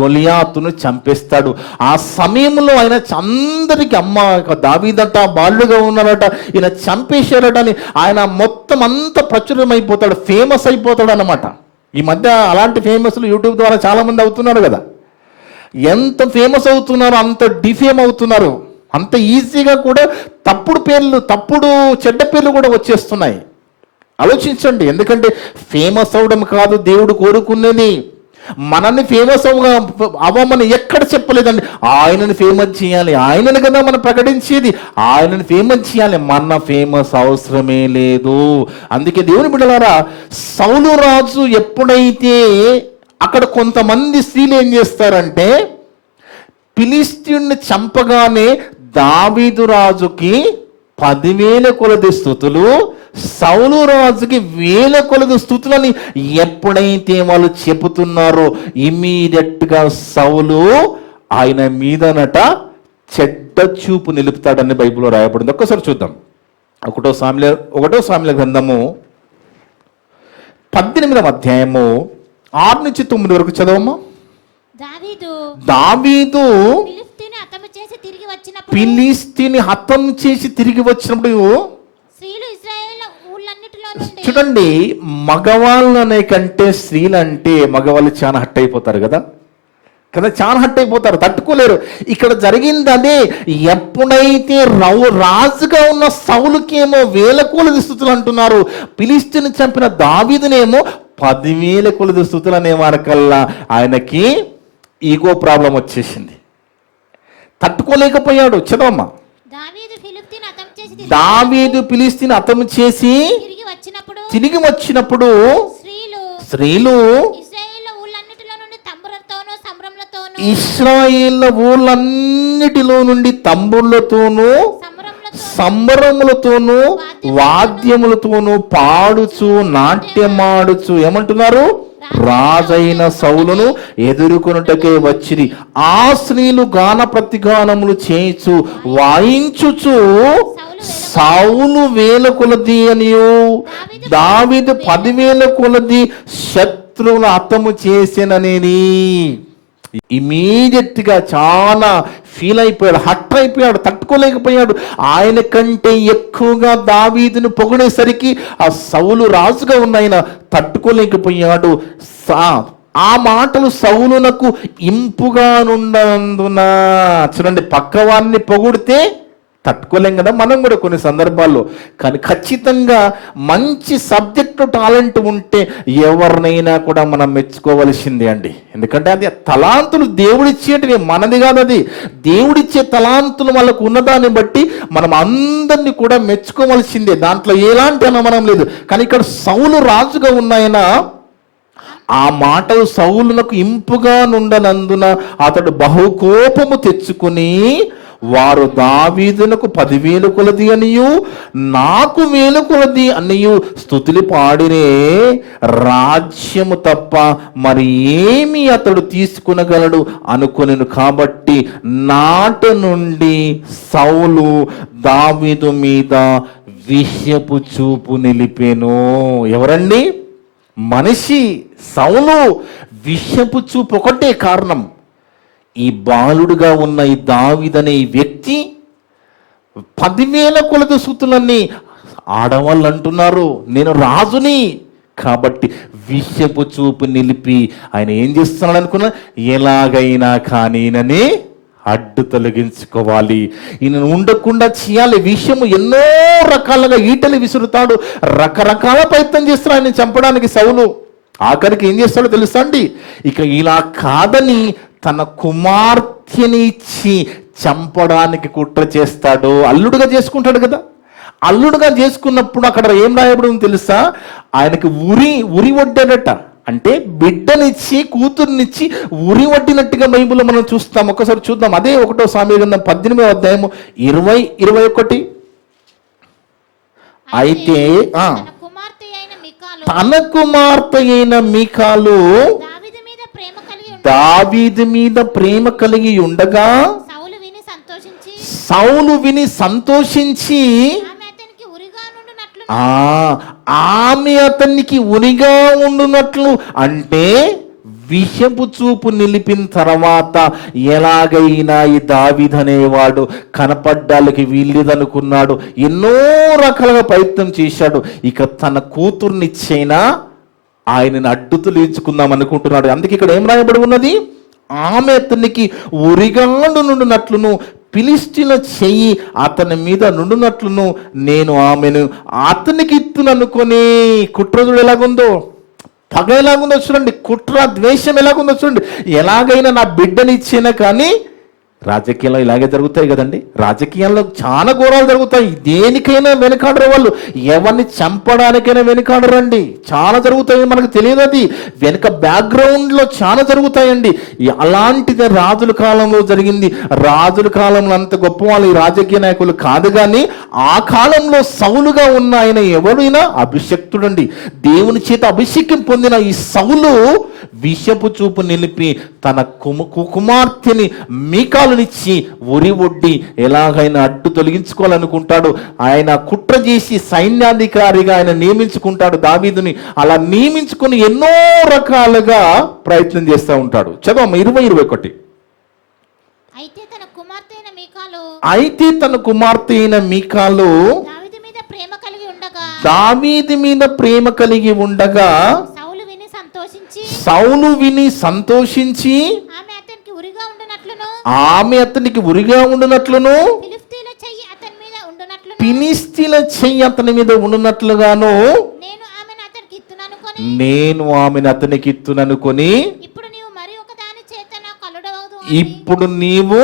గొలియాతును చంపేస్తాడు. ఆ సమయంలో ఆయన అందరికి అమ్మ దావీదట బాలుడుగా ఉన్నాడట, ఈయన చంపేశారట అని ఆయన మొత్తం అంతా ప్రచురమైపోతాడు, ఫేమస్ అయిపోతాడు అన్నమాట. ఈ మధ్య అలాంటి ఫేమస్లు యూట్యూబ్ ద్వారా చాలామంది అవుతున్నారు కదా. ఎంత ఫేమస్ అవుతున్నారో అంత డిఫేమ్ అవుతున్నారు, అంత ఈజీగా కూడా తప్పుడు పేర్లు, తప్పుడు చెడ్డ పేర్లు కూడా వచ్చేస్తున్నాయి. ఆలోచించండి. ఎందుకంటే ఫేమస్ అవడం కాదు దేవుడు కోరుకునేది. మనల్ని ఫేమస్ అవ్వమని ఎక్కడ చెప్పలేదండి. ఆయనని ఫేమస్ చేయాలి, ఆయనని కదా మనం ప్రకటించేది, ఆయనని ఫేమస్ చేయాలి. మన ఫేమస్ అవసరమే లేదు. అందుకే దేవుని బిడ్డలారా, సౌలు రాజు ఎప్పుడైతే అక్కడ కొంతమంది స్త్రీలు ఏం చేస్తారంటే, ఫిలిష్తీయుడిని చంపగానే దావీదు రాజుకి 10,000 కొలది స్తుతులు, సౌలు రాజుకి 1,000 కొలది స్తుతులని ఎప్పుడైతే వాళ్ళు చెబుతున్నారో ఇమీడియట్ గా సౌలు ఆయన మీదనట చెడ్డ చూపు నిలుపుతాడని బైబిల్లో రాయబడింది. ఒక్కసారి చూద్దాం. 1 సాముయేలు గ్రంథము 18వ అధ్యాయము 6 నుంచి 9 వరకు చదవమ్మా. దావీదు ఫిలిష్తీయుని హతం చేసి తిరిగి వచ్చినప్పుడు చూడండి, మగవాళ్ళనే కంటే స్త్రీలంటే మగవాళ్ళు చాలా హట్ అయిపోతారు కదా, చాలా హట్ అయిపోతారు, తట్టుకోలేరు. ఇక్కడ జరిగింది అదే. ఎప్పుడైతే రాజుగా ఉన్న సౌలుకేమో 1,000 కొలది స్తుతులు అంటున్నారు, ఫిలిష్తీయుని చంపిన దావీదునేమో 10,000 కొలది స్తుతులు అనే వారికల్లా ఆయనకి ఈగో ప్రాబ్లం వచ్చేసింది, తట్టుకోలేకపోయాడు. చదవమ్మా. దావీదు ఫిలిష్తీయుని హతం చేసి తిరిగి వచ్చినప్పుడు స్త్రీలు ఇశ్రాయేలు ఊర్లన్నిటిలో నుండి తంబుర్లతోనూ సంబరములతోనూ వాద్యములతోనూ పాడుచు నాట్యమాడుచు ఏమంటున్నారు, రాజైన సౌలును ఎదుర్కొనుటకే వచ్చిరి. ఆ స్త్రీలు గాన ప్రతిగానములు చేయించు వాయించుచు సౌలు 1,000 కొలది అనియు దావీదు 10,000 కొలది శత్రువుల హతము చేసేననేది. ఇమీడియట్ గా చాలా ఫీల్ అయిపోయాడు, హట్ అయిపోయాడు, తట్టుకోలేకపోయాడు. ఆయన కంటే ఎక్కువగా దావీదును పొగిడేసరికి ఆ సౌలు రాజుగా ఉన్న ఆయన తట్టుకోలేకపోయాడు. ఆ మాటలు సౌలునకు ఇంపుగా నుండందున, చూడండి, పక్కవారిని పొగిడితే తట్టుకోలేం కదా మనం కూడా కొన్ని సందర్భాల్లో. కానీ ఖచ్చితంగా మంచి సబ్జెక్టు టాలెంట్ ఉంటే ఎవరినైనా కూడా మనం మెచ్చుకోవలసిందే అండి. ఎందుకంటే అది తలాంతులు దేవుడిచ్చేటివి, మనది కాదు. అది దేవుడిచ్చే తలాంతులు వాళ్ళకు ఉన్నదాన్ని బట్టి మనం అందరినీ కూడా మెచ్చుకోవలసిందే, దాంట్లో ఎలాంటి అనుమానం లేదు. కానీ ఇక్కడ సౌలు రాజుగా ఉన్నాయన ఆ మాటలు సౌలునకు ఇంపుగా నుండనందున అతడు బహుకోపము తెచ్చుకుని, వారు దావీదునకు 10,000 కొలది అనియు నాకు 1,000 కొలది అనియు స్తుతులు పాడినే, రాజ్యము తప్ప మరి ఏమి అతడు తీసుకునగలడు అనుకొనెను. కాబట్టి నాటి నుండి సౌలు దావీదు మీద విషపు చూపు నిలిపెను. ఎవరండి? మనిషి సౌలు. విషపు చూపు ఒకటే కారణం. ఈ బాలుడుగా ఉన్న ఈ దావీదనే ఈ వ్యక్తి 10,000 కొలది స్తుతులన్నీ ఆడవాళ్ళు అంటున్నారు, నేను రాజుని కాబట్టి విషపు చూపు నిలిపి ఆయన ఏం చేస్తున్నాడు అనుకున్నా, ఎలాగైనా కానీ ఈయనని అడ్డు తొలగించుకోవాలి, ఈయన ఉండకుండా చేయాలి. విషయము ఎన్నో రకాలుగా ఈటలు విసురుతాడు, రకరకాల ప్రయత్నం చేస్తాడు ఆయన చంపడానికి సౌలు. ఆఖరికి ఏం చేస్తాడో తెలుసా అండి? ఇక ఇలా కాదని తన కుమార్తెని ఇచ్చి చంపడానికి కుట్ర చేస్తాడు. అల్లుడుగా చేసుకుంటాడు కదా. అల్లుడుగా చేసుకున్నప్పుడు అక్కడ ఏం రాయబడి తెలుసా? ఆయనకి ఉరి వడ్డాడట. అంటే బిడ్డనిచ్చి కూతుర్నిచ్చి ఉరి వడ్డినట్టుగా బైబిల్లో మనం చూస్తాం. ఒకసారి చూద్దాం. అదే 1 సామెయలు గ్రంథం 18వ అధ్యాయము 20-21. అయితే తన కుమార్తె అయిన మీకాలు దావీదు మీద ప్రేమ కలిగి ఉండగా సౌలు విని సంతోషించి ఆమె అతనికి ఉరిగా ఉండునట్లు, అంటే విషపు చూపు నిలిపిన తర్వాత ఎలాగైనా ఈ దావీదు అనేవాడు కనపడ్డానికి వీల్లేదనుకున్నాడు. ఎన్నో రకాలుగా ప్రయత్నం చేశాడు. ఇక తన కూతుర్నిచ్చైనా ఆయనను అడ్డు తొలగించుకుందాం అనుకుంటున్నాడు. అందుకే ఇక్కడ ఏం రాయబడి ఉన్నది? ఆమె అతనికి ఉరిగా నుండునట్లును ఫిలిష్తీయుల చెయ్యి అతని మీద నుండునట్లును నేను ఆమెను అతనికి ఇత్తుననుకొని. కుట్రదుడు ఎలాగుందో, పగ ఎలాగుందో చూడండి, కుట్ర ద్వేషం ఎలాగుందో చూడండి. ఎలాగైనా నా బిడ్డని ఇచ్చినా కానీ రాజకీయాల్లో ఇలాగే జరుగుతాయి కదండి. రాజకీయాల్లో చాలా ఘోరాలు జరుగుతాయి. దేనికైనా వెనకాడరు వాళ్ళు, ఎవరిని చంపడానికైనా వెనకాడరండి. చాలా జరుగుతాయి, మనకు తెలియదు. అది వెనక బ్యాక్గ్రౌండ్లో చాలా జరుగుతాయండి. అలాంటిది రాజుల కాలంలో జరిగింది. రాజుల కాలంలో అంత గొప్ప వాళ్ళు ఈ రాజకీయ నాయకులు కాదు, కానీ ఆ కాలంలో సౌలుగా ఉన్న ఆయన ఎవరైనా అభిషక్తుడండి. దేవుని చేత అభిషేకం పొందిన ఈ సౌలు విషపు చూపు నిలిపి తన కుమార్తెని మీకాలునిచ్చి ఉరి ఒడ్డి ఎలాగైనా అడ్డు తొలగించుకోవాలనుకుంటాడు. ఆయన కుట్ర చేసి సైన్యాధికారిగా ఆయన నియమించుకుంటాడు దావీదుని. అలా నియమించుకుని ఎన్నో రకాలుగా ప్రయత్నం చేస్తూ ఉంటాడు. చదవమ్మ 20-21. అయితే తన కుమార్తె అయిన మీకాలు దావీదు మీద ప్రేమ కలిగి ఉండగా సౌలు విని సంతోషించి ఆమె అతనికి ఉరిగా ఉండునట్లును ఫిలిష్తీయుల చెయ్యి అతని మీద ఉండునట్లుగాను నేను ఆమెను అతనికి ఇత్తుననుకొని, ఇప్పుడు నీవు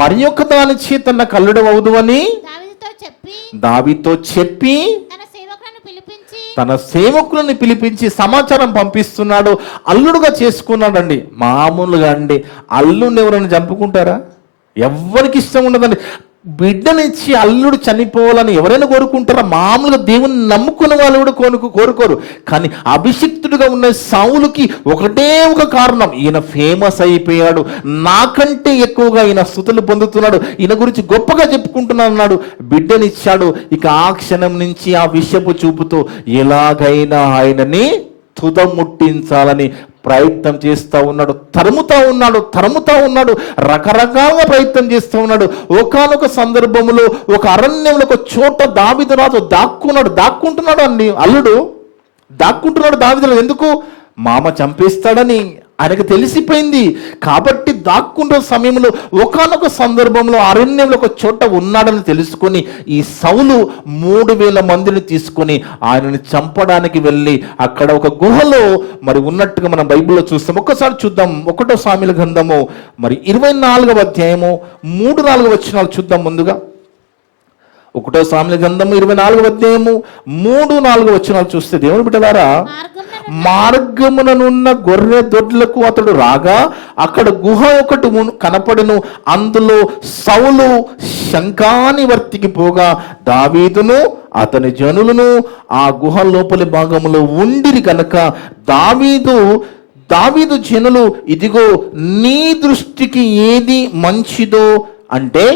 మరి ఒక దాని చేత నా కల్లుడవదు అని దావీదుతో చెప్పి తన సేవకులను పిలిపించి సమాచారం పంపిస్తున్నాడు. అల్లుడుగా చేసుకున్నాడండి. మామూలుగా అండి అల్లుడిని ఎవరైనా చంపుకుంటారా? ఎవరికి ఇష్టం ఉండదండి. బిడ్డనిచ్చి అల్లుడు చనిపోవాలని ఎవరైనా కోరుకుంటారా? మామూలుగా దేవుని నమ్ముకున్న వాళ్ళు కూడా కోరుకోరు. కానీ అభిషిక్తుడుగా ఉన్న సౌలుకి ఒకటే ఒక కారణం, ఈయన ఫేమస్ అయిపోయాడు, నాకంటే ఎక్కువగా ఈయన స్తుతులు పొందుతున్నాడు, ఈయన గురించి గొప్పగా చెప్పుకుంటున్నాడు అన్నాడు. బిడ్డనిచ్చాడు. ఇక ఆ క్షణం నుంచి ఆ విషపు చూపుతో ఎలాగైనా ఆయనని తుదముట్టించాలని ప్రయత్నం చేస్తూ ఉన్నాడు. తరుముతా ఉన్నాడు. రకరకాలుగా ప్రయత్నం చేస్తూ ఉన్నాడు. ఒకానొక సందర్భంలో ఒక అరణ్యంలో ఒక చోట దావీదు రాజు దాక్కుంటున్నాడు అండి. అల్లుడు దాక్కుంటున్నాడు దావీదు. ఎందుకు? మామ చంపేస్తాడని ఆయనకు తెలిసిపోయింది. కాబట్టి దాక్కుంటున్న సమయంలో ఒకానొక సందర్భంలో అరణ్యంలో ఒక చోట ఉన్నాడని తెలుసుకొని ఈ సౌలు 3000 మందిని తీసుకొని ఆయనని చంపడానికి వెళ్ళి అక్కడ ఒక గుహలో మరి ఉన్నట్టుగా మనం బైబిల్లో చూస్తాం. ఒక్కసారి చూద్దాం. 1 సాముయేలు గ్రంథము మరి 24వ అధ్యాయము 3-4 వచనాలు చూద్దాం. ముందుగా 1 సాముయేలు గ్రంథము 24వ అధ్యాయము 3-4 వచనాలు చూస్తే, దేవుని బిడ్డలారా, మార్గముననున్న గొర్రె దొడ్లకు అతడు రాగా అక్కడ గుహ ఒకటి కనపడెను. అందులో సౌలు శంఖానివర్తికి పోగా దావీదును అతని జనులను ఆ గుహ లోపలి భాగంలో ఉండిరి కనుక దావీదు జనులు, ఇదిగో నీ దృష్టికి ఏది మంచిదో అంటే,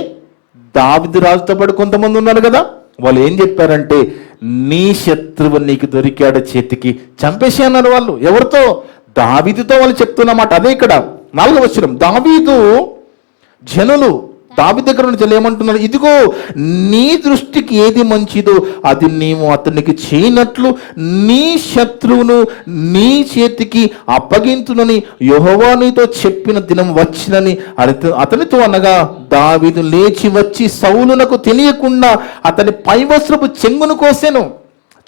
దావీదు రాజుతో పాటు కొంతమంది ఉన్నారు కదా, వాళ్ళు ఏం చెప్పారంటే, నీ శత్రువు నీకు దొరికాడు, చేతికి చంపేసి అన్నారు వాళ్ళు. ఎవరితో? దావీదుతో వాళ్ళు చెప్తున్నమాట. అదే ఇక్కడ 4వ వచనం. దావీదు జనులు దావీదు దగ్గర నుంచి ఏమంటున్నారు, ఇదిగో నీ దృష్టికి ఏది మంచిదో అది నీవు అతనికి చేయనట్లు నీ శత్రువును నీ చేతికి అప్పగింతునని యెహోవా నీతో చెప్పిన దినం వచ్చినని అతనితో అనగా, దావీదు లేచి వచ్చి సౌలునకు తెలియకుండా అతని పైవస్త్రపు చెంగును కోసెను.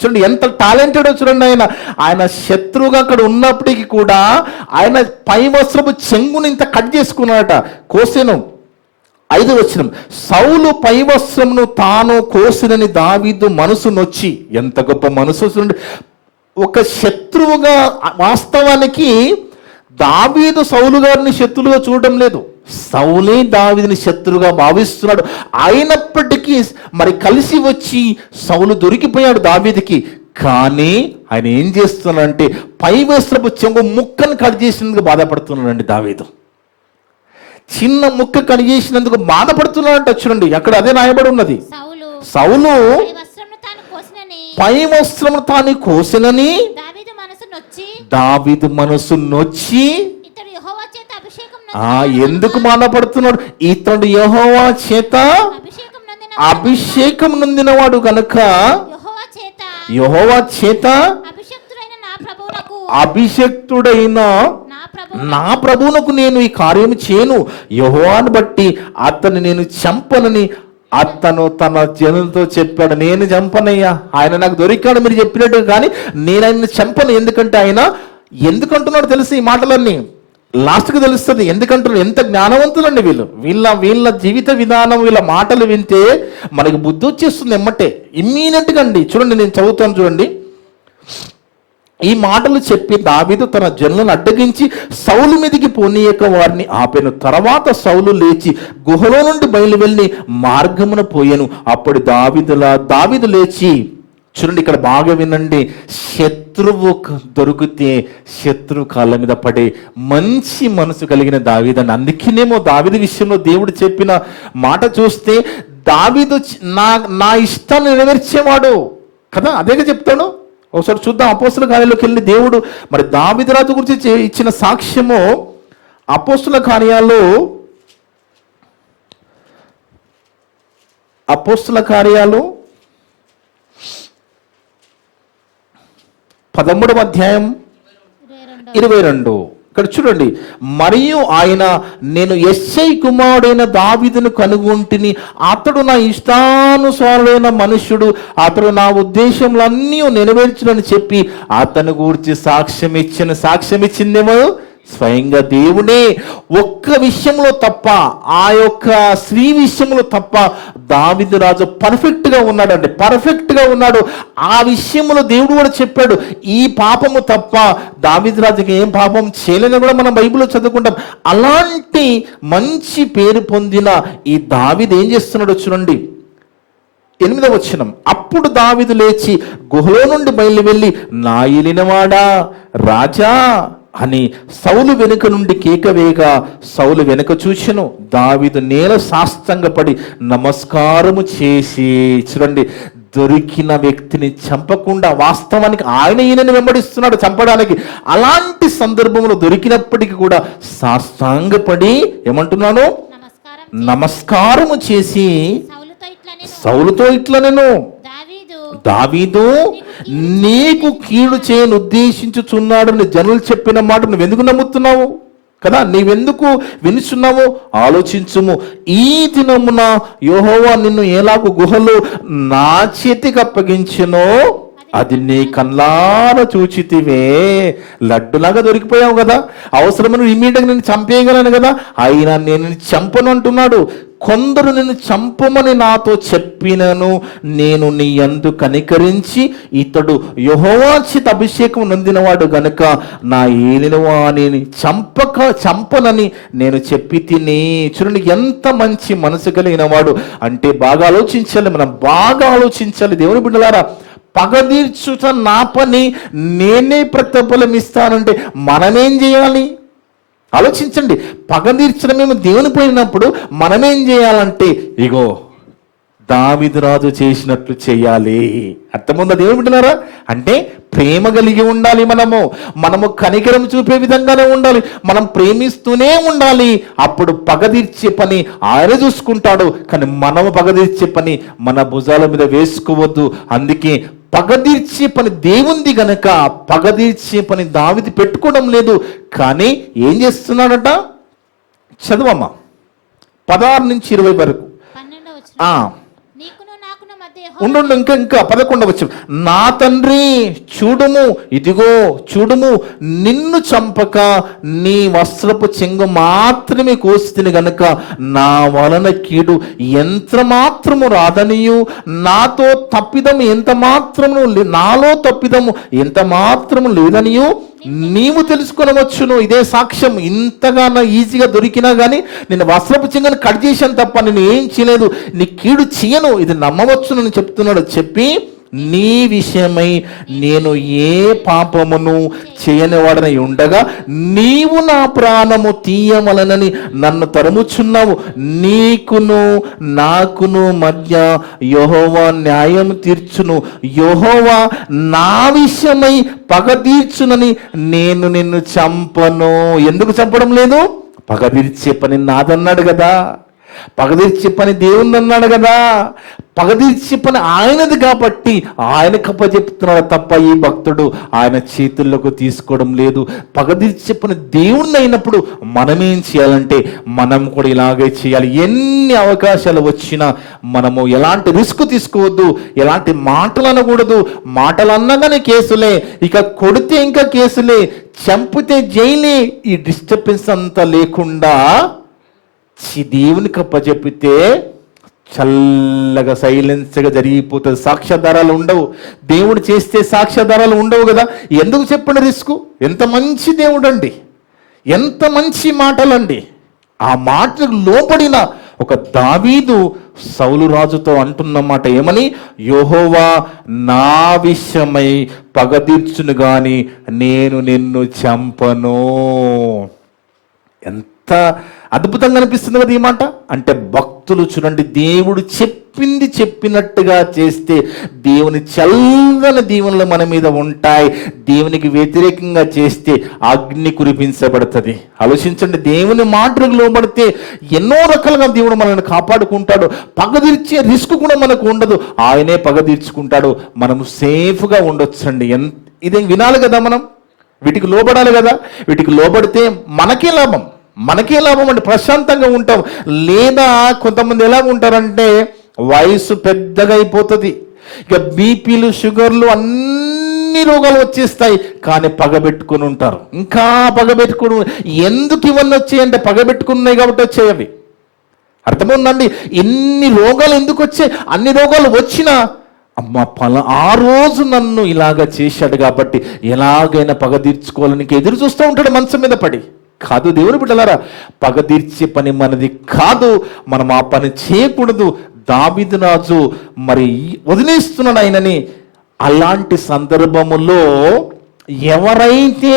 చూడండి ఎంత టాలెంటెడో చూడండి. ఆయన శత్రువుగా అక్కడ ఉన్నప్పటికీ కూడా ఆయన పైవస్త్రపు చెంగును ఇంత కట్ చేసుకున్నాడట, కోసెను. 5వ వచనం. సౌలు పైవస్త్రమును తాను కోసినని దావీదు మనసు నొచ్చి. ఎంత గొప్ప మనసు! ఒక శత్రువుగా, వాస్తవానికి దావీదు సౌలు గారిని శత్రువుగా చూడడం లేదు, సౌలే దావీదుని శత్రువుగా భావిస్తున్నాడు. అయినప్పటికీ మరి కలిసి వచ్చి సౌలు దొరికిపోయాడు దావీదుకి. కానీ ఆయన ఏం చేస్తున్నాడంటే పైవస్త్రపు చెంగు ముక్కను కట్ చేసినందుకు బాధపడుతున్నాడండి దావీదు. చిన్న ముక్క కడిగేసినందుకు బాధపడుతున్నాడంట. చూడండి అక్కడ అదే రాయబడి ఉన్నది. సౌలు పై వస్త్రము తాను కోసినని దావీదు మనసు నొచ్చి. ఎందుకు బాధపడుతున్నాడు? ఇతడు యెహోవా చేత అభిషేకం నొందినవాడు కనుక, యెహోవా చేత అభిషేక్తుడైన నా ప్రభువునకు నేను ఈ కార్యం చేయను, యెహోవాను బట్టి అతన్ని నేను చంపనని అతను తన జనులతో చెప్పాడు. నేను చంపనయ్యా, ఆయన నాకు దొరికాడు మీరు చెప్పినట్టు, కానీ నేను ఆయన చంపను. ఎందుకంటే ఆయన ఎందుకంటున్నాడు తెలుసు ఈ మాటలన్నీ? లాస్ట్కి తెలుస్తుంది ఎందుకంటున్నారు. ఎంత జ్ఞానవంతులండి వీళ్ళు. వీళ్ళ జీవిత విధానం, వీళ్ళ మాటలు వింటే మనకి బుద్ధి వచ్చేస్తుంది ఎమ్మటే, ఇమ్మీడియట్గా అండి. చూడండి నేను చదువుతాను చూడండి. ఈ మాటలు చెప్పి దావీదు తన జనులను అడ్డగించి సౌలు మీదికి పోనీయక వారిని ఆపెను. తర్వాత సౌలు లేచి గుహలో నుండి బయలువెళ్ళి మార్గమున పోయాను. అప్పుడు దావీదు లేచి, చూడండి ఇక్కడ బాగా వినండి, శత్రువు దొరికితే శత్రువు కాళ్ళ మీద పడే మంచి మనసు కలిగిన దావీదు. అందుకేనేమో దావీదు విషయంలో దేవుడు చెప్పిన మాట చూస్తే, దావీదు నా ఇష్టాన్ని నెరవేర్చేవాడు కదా, అదేగా చెప్తాడు. ఒకసారి చూద్దాం. అపోస్తుల కార్యాల్లోకి వెళ్ళి దేవుడు మరి దావీదు రాజు గురించి ఇచ్చిన సాక్ష్యము అపోస్తుల కార్యాలు 13వ అధ్యాయం 22. ఇక్కడ చూడండి. మరియు ఆయన, నేను యెష్షై కుమారుడైన దావీదును కనుగొంటిని, అతడు నా ఇష్టానుసారుడైన మనుష్యుడు, అతడు నా ఉద్దేశములన్నీ నెరవేర్చునని చెప్పి అతని గురించి సాక్ష్యం ఇచ్చిందేమో స్వయంగా దేవుడే. ఒక్క విషయంలో తప్ప, ఆ యొక్క స్త్రీ విషయంలో తప్ప దావీదు రాజు పర్ఫెక్ట్గా ఉన్నాడండి, పర్ఫెక్ట్గా ఉన్నాడు. ఆ విషయంలో దేవుడు కూడా చెప్పాడు, ఈ పాపము తప్ప దావీదు రాజుకి ఏం పాపం చేయలేని కూడా మనం బైబిల్లో చదువుకుంటాం. అలాంటి మంచి పేరు పొందిన ఈ దావీదు ఏం చేస్తున్నాడో చూడండి. 8వ వచనం. అప్పుడు దావీదు లేచి గుహలో నుండి బయలువెళ్ళి, నా ఏలినవాడా రాజా అని సౌలు వెనుక నుండి కేక వేయగా సౌలు వెనుక చూచెను. దావీదు నేల సాష్టాంగపడి నమస్కారము చేసి, చూడండి, దొరికిన వ్యక్తిని చంపకుండా, వాస్తవానికి ఈయనని వెంబడిస్తున్నాడు చంపడానికి. అలాంటి సందర్భంలో దొరికినప్పటికీ కూడా సాష్టాంగపడి ఏమంటున్నాను, నమస్కారము చేసి సౌలుతో ఇట్లా, నేను దావీదు నీకు కీడు చేయని ఉద్దేశించుచున్నాడు జనులు చెప్పిన మాట నువ్వెందుకు నమ్ముతున్నావు కదా? నీవెందుకు వినుచున్నావు? ఆలోచించుము. ఈ దినమున యెహోవా నిన్ను ఎలాగూ గుహలో నా చేతికి అప్పగించెనో అది నీ కళ్ళారా చూచితివే. లడ్డులాగా దొరికిపోయావు కదా, అవసరమైన ఇమీడియట్గా నేను చంపేయగలను కదా, అయినా నేను చంపను అంటున్నాడు. కొందరు నిన్ను చంపమని నాతో చెప్పినను, నేను నీ యందు కనికరించి ఇతడు యెహోవా చేత అభిషేకం నొందినవాడు గనుక నా ఏలినవాణిని చంపనని నేను చెప్పి తిని. చూడండి ఎంత మంచి మనసు కలిగిన వాడు అంటే. బాగా ఆలోచించాలి, మనం బాగా ఆలోచించాలి దేవుని బిడ్డలారా. పగదీర్చుట నా పని, నేనే ప్రతిఫలం ఇస్తానంటే మనమేం చేయాలి? ఆలోచించండి. పగదీర్చడమేమో దేవుని పోయినప్పుడు మనమేం చేయాలంటే ఇగో దావీదు రాజు చేసినట్లు చేయాలి. అర్థముందా దేవుని బిడ్డలారా? అంటే ప్రేమ కలిగి ఉండాలి. మనము కనికరం చూపే విధంగానే ఉండాలి. మనం ప్రేమిస్తూనే ఉండాలి. అప్పుడు పగదీర్చే పని ఆయన చూసుకుంటాడు. కానీ మనము పగదీర్చే పని మన భుజాల మీద వేసుకోవద్దు. అందుకే పగదీర్చే పని దేవుంది గనక పగదీర్చే పని దావీదు పెట్టుకోవడం లేదు. కానీ ఏం చేస్తున్నాడట? చదువమ్మా 16 నుంచి 20 వరకు. ఉండు ఇంకా 11 వచ్చు. నా తండ్రి చూడుము, ఇదిగో చూడుము, నిన్ను చంపక నీ వస్త్రపు చెంగు మాత్రమే కోసితిని గనుక నా వలన కీడు ఎంత మాత్రము రాదనియు, నాలో తప్పిదము ఎంత మాత్రము లేదనియు నీవు తెలుసుకొనవచ్చును. ఇదే సాక్ష్యం. ఇంతగా ఈజీగా దొరికినా కానీ నేను వస్త్రపు చెంగుని కట్ చేశాను తప్ప నేను ఏం చేయలేదు, నీ కీడు చేయను, ఇది నమ్మవచ్చునని చెప్తున్నాడు. చెప్పి నీ విషయమై నేను ఏ పాపమును చేయనివాడనై ఉండగా నీవు నా ప్రాణము తీయవలనని నన్ను తరుముచున్నావు. నీకును నాకును మధ్య యెహోవా న్యాయం తీర్చును. యెహోవా నా విషయమై పగ తీర్చునని నేను నిన్ను చంపను. ఎందుకు చంపడం లేదు? పగ తీర్చే పని నాదన్నాడు కదా, పగ తీర్చే పని దేవుని అన్నాడు కదా, పగ తీర్చే పని ఆయనది కాబట్టి ఆయనకు అప్పచెప్తున్నాడు తప్ప ఈ భక్తుడు ఆయన చేతుల్లోకి తీసుకోవడం లేదు. పగ తీర్చే పని దేవుణ్ణి అయినప్పుడు మనమేం చేయాలంటే మనం కూడా ఇలాగే చేయాలి. ఎన్ని అవకాశాలు వచ్చినా మనము ఎలాంటి రిస్క్ తీసుకోవద్దు, ఎలాంటి మాటలు అనకూడదు. మాటలు అన్నగానే కేసులే, ఇక కొడితే ఇంకా కేసులే, చంపితే జైలే. ఈ డిస్టర్బెన్స్ అంతా లేకుండా దేవునికి అప్పచెప్పితే చల్లగా సైలెన్స్గా జరిగిపోతుంది. సాక్ష్యాధారాలు ఉండవు. దేవుడు చేస్తే సాక్ష్యాధారాలు ఉండవు కదా. ఎందుకు చెప్పండి రిస్క్? ఎంత మంచి దేవుడు అండి, ఎంత మంచి మాటలండి. ఆ మాటలకు లోపడిన ఒక దావీదు సౌలు రాజుతో అంటున్న మాట ఏమని? యెహోవా నా విషయమై పగ తీర్చును గాని నేను నిన్ను చంపను. ఎంత అద్భుతంగా అనిపిస్తుంది కదా ఈ మాట. అంటే భక్తులు చూడండి, దేవుడు చెప్పింది చెప్పినట్టుగా చేస్తే దేవుని చల్లని దీవెనలు మన మీద ఉంటాయి. దేవునికి వ్యతిరేకంగా చేస్తే అగ్ని కురిపించబడుతుంది. ఆలోచించండి, దేవుని మాటలకు లోబడితే ఎన్నో రకాలుగా దేవుడు మనల్ని కాపాడుకుంటాడు. పగ తీర్చే రిస్క్ కూడా మనకు ఉండదు, ఆయనే పగ తీర్చుకుంటాడు. మనము సేఫ్గా ఉండొచ్చండి. ఇదేం వినాలి కదా, మనం వీటికి లోబడాలి కదా. వీటికి లోబడితే మనకే లాభం అంటే ప్రశాంతంగా ఉంటాం. లేదా కొంతమంది ఎలా ఉంటారంటే వయసు పెద్దగా అయిపోతుంది, ఇక బీపీలు షుగర్లు అన్ని రోగాలు వచ్చేస్తాయి, కానీ పగబెట్టుకుని ఉంటారు. ఇంకా పగబెట్టుకుని ఎందుకు ఇవన్నీ వచ్చాయంటే పగబెట్టుకున్నాయి కాబట్టి వచ్చాయి అవి. అర్థమవుతుందండి? ఎన్ని రోగాలు ఎందుకు వచ్చాయి? అన్ని రోగాలు వచ్చినా ఆ రోజు నన్ను ఇలాగ చేశాడు కాబట్టి ఎలాగైనా పగ తీర్చుకోవాలని ఎదురు చూస్తూ ఉంటాడు మంచం మీద పడి. కాదు దేవుని బిడ్డలారా, పగ తీర్చే పని మనది కాదు, మనం ఆ పని చేయకూడదు. దావీదు రాజు మరి వదిలేస్తున్నాడు ఆయనని. అలాంటి సందర్భములో ఎవరైతే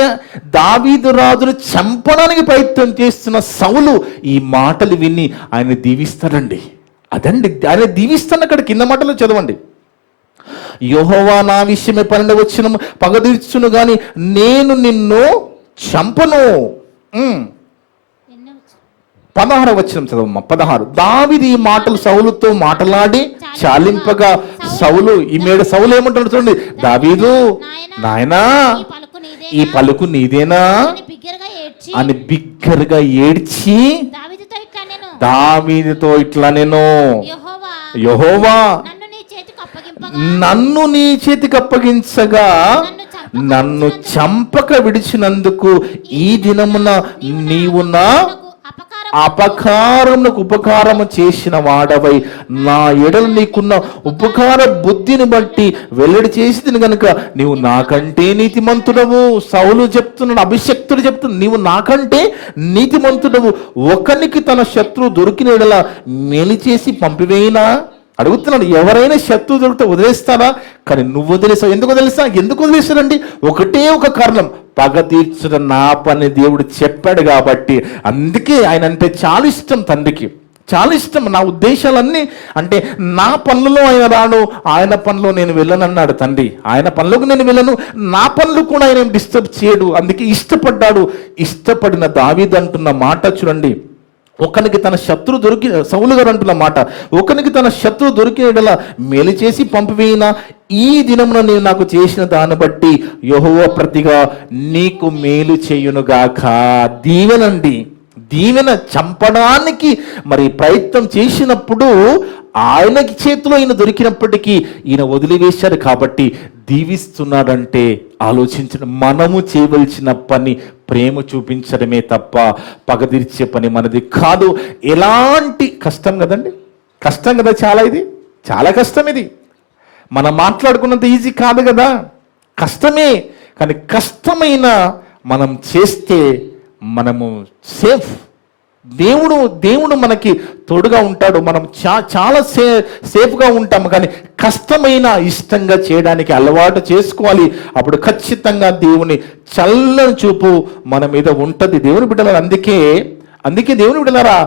దావీదు రాజును చంపడానికి ప్రయత్నం చేస్తున్న సౌలు ఈ మాటలు విని ఆయన దీవిస్తాడండి. అదండి ఆయన దీవిస్తాను. అక్కడ కింద మాటలు చదవండి. యెహోవా నా విషయమే 12వ వచనం పగ తీర్చును గాని నేను నిన్ను చంపను. 16వ వచనం చదవమ్మా. 16. దావీదు ఈ మాటలు సౌలుతో మాట్లాడి చాలింపగా సౌలు ఏమంటాడు చూడండి, దావీదు నాయనా ఈ పలుకు నీదేనా అని బిగ్గరగా ఏడ్చి దావీదుతో ఇట్లా నేను, యెహోవా నన్ను నీ చేతికి అప్పగించగా నన్ను చంపక విడిచినందుకు ఈ దినమున నీవు నా అపకారమునకు ఉపకారము చేసిన వాడవై నా ఎడలు నీకున్న ఉపకార బుద్ధిని బట్టి వెల్లడి చేసింది గనుక నీవు నాకంటే నీతిమంతుడవు. సౌలు చెప్తున్నాడు, అభిషక్తుడు చెప్తున్నాడు, నీవు నాకంటే నీతిమంతుడవు. ఒకనికి తన శత్రువు దొరికిన ఎడల మేలు చేసి పంపివేయినా అడుగుతున్నాడు. ఎవరైనా శత్రువు దొరికితే వదిలేస్తారా? కానీ నువ్వు వదిలేసావు. ఎందుకు వదిలేస్తారండి? ఒకటే ఒక కారణం, పగ తీర్చడం నా పని దేవుడు చెప్పాడు కాబట్టి. అందుకే ఆయన అంటే చాలా ఇష్టం, తండ్రికి చాలా ఇష్టం. నా ఉద్దేశాలన్నీ అంటే నా పనులలో ఆయన రాను, ఆయన పనిలో నేను వెళ్ళను అన్నాడు తండ్రి. ఆయన పనులకు నేను వెళ్ళను, నా పనులు కూడా ఆయన డిస్టర్బ్ చేయడు. అందుకే ఇష్టపడ్డాడు. ఇష్టపడిన దావీదు అంటున్న మాట చూడండి, ఒకనికి తన శత్రు సౌలు గారు అంటున్న మాట, ఒకనికి తన శత్రు దొరికినలా మేలు చేసి పంపివేయినా ఈ దినమున నేను నాకు చేసిన దాన్ని బట్టి యెహోవా ప్రతిగా నీకు మేలు చేయునుగాక. దీవెనండి, దీవెన. చంపడానికి మరి ప్రయత్నం చేసినప్పుడు ఆయనకి చేతిలో ఈయన దొరికినప్పటికీ ఈయన వదిలివేశారు కాబట్టి దీవిస్తున్నాడంటే ఆలోచించడం. మనము చేయవలసిన పని ప్రేమ చూపించడమే తప్ప పగ తీర్చే పని మనది కాదు. ఎలాంటి కష్టం కదండి, కష్టం కదా ఇది చాలా కష్టం. ఇది మనం మాట్లాడుకున్నంత ఈజీ కాదు కదా, కష్టమే. కానీ కష్టమైన మనం చేస్తే మనము సేఫ్. దేవుడు మనకి తోడుగా ఉంటాడు. మనం చాలా సేఫ్గా ఉంటాము. కానీ కష్టమైన ఇష్టంగా చేయడానికి అలవాటు చేసుకోవాలి. అప్పుడు ఖచ్చితంగా దేవుని చల్లని చూపు మన మీద ఉంటుంది. దేవుని బిడ్డలారా, అందుకే దేవుని బిడ్డలారా,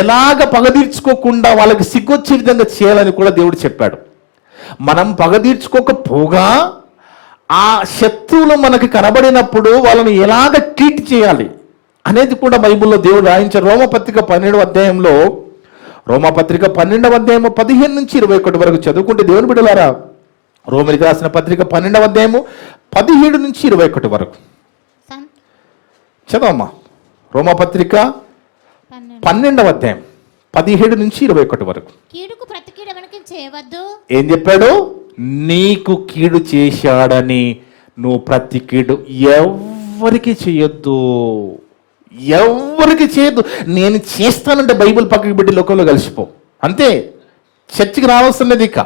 ఎలాగ పగ తీర్చుకోకుండా వాళ్ళకి సిగ్గొచ్చే విధంగా చేయాలని కూడా దేవుడు చెప్పాడు. మనం పగ తీర్చుకోకపోగా ఆ శత్రువులు మనకి కనబడినప్పుడు వాళ్ళని ఎలాగ ట్రీట్ చేయాలి అనేది కూడా బైబిల్లో దేవుడు రాయించారు. రోమపత్రిక 12వ అధ్యాయంలో, రోమపత్రిక 12వ అధ్యాయము 15 నుంచి 21 వరకు చదువుకుంటే దేవుని బిడ్డలారా, రోమిలికి రాసిన పత్రిక 12వ అధ్యాయము 17 నుంచి 21 వరకు చదవమ్మా. రోమపత్రిక 12వ అధ్యాయం 17 నుంచి 21 వరకు. ఏం చెప్పాడు? నీకు కీడు చేశాడని నువ్వు ప్రతి కీడు ఎవరికి చేయొద్దు, ఎవరికి చేయొద్దు. నేను చేస్తానంటే బైబిల్ పక్కకి పెట్టి లోకంలో కలిసిపో, అంతే. చర్చికి రావాల్సిన లేదు. ఇక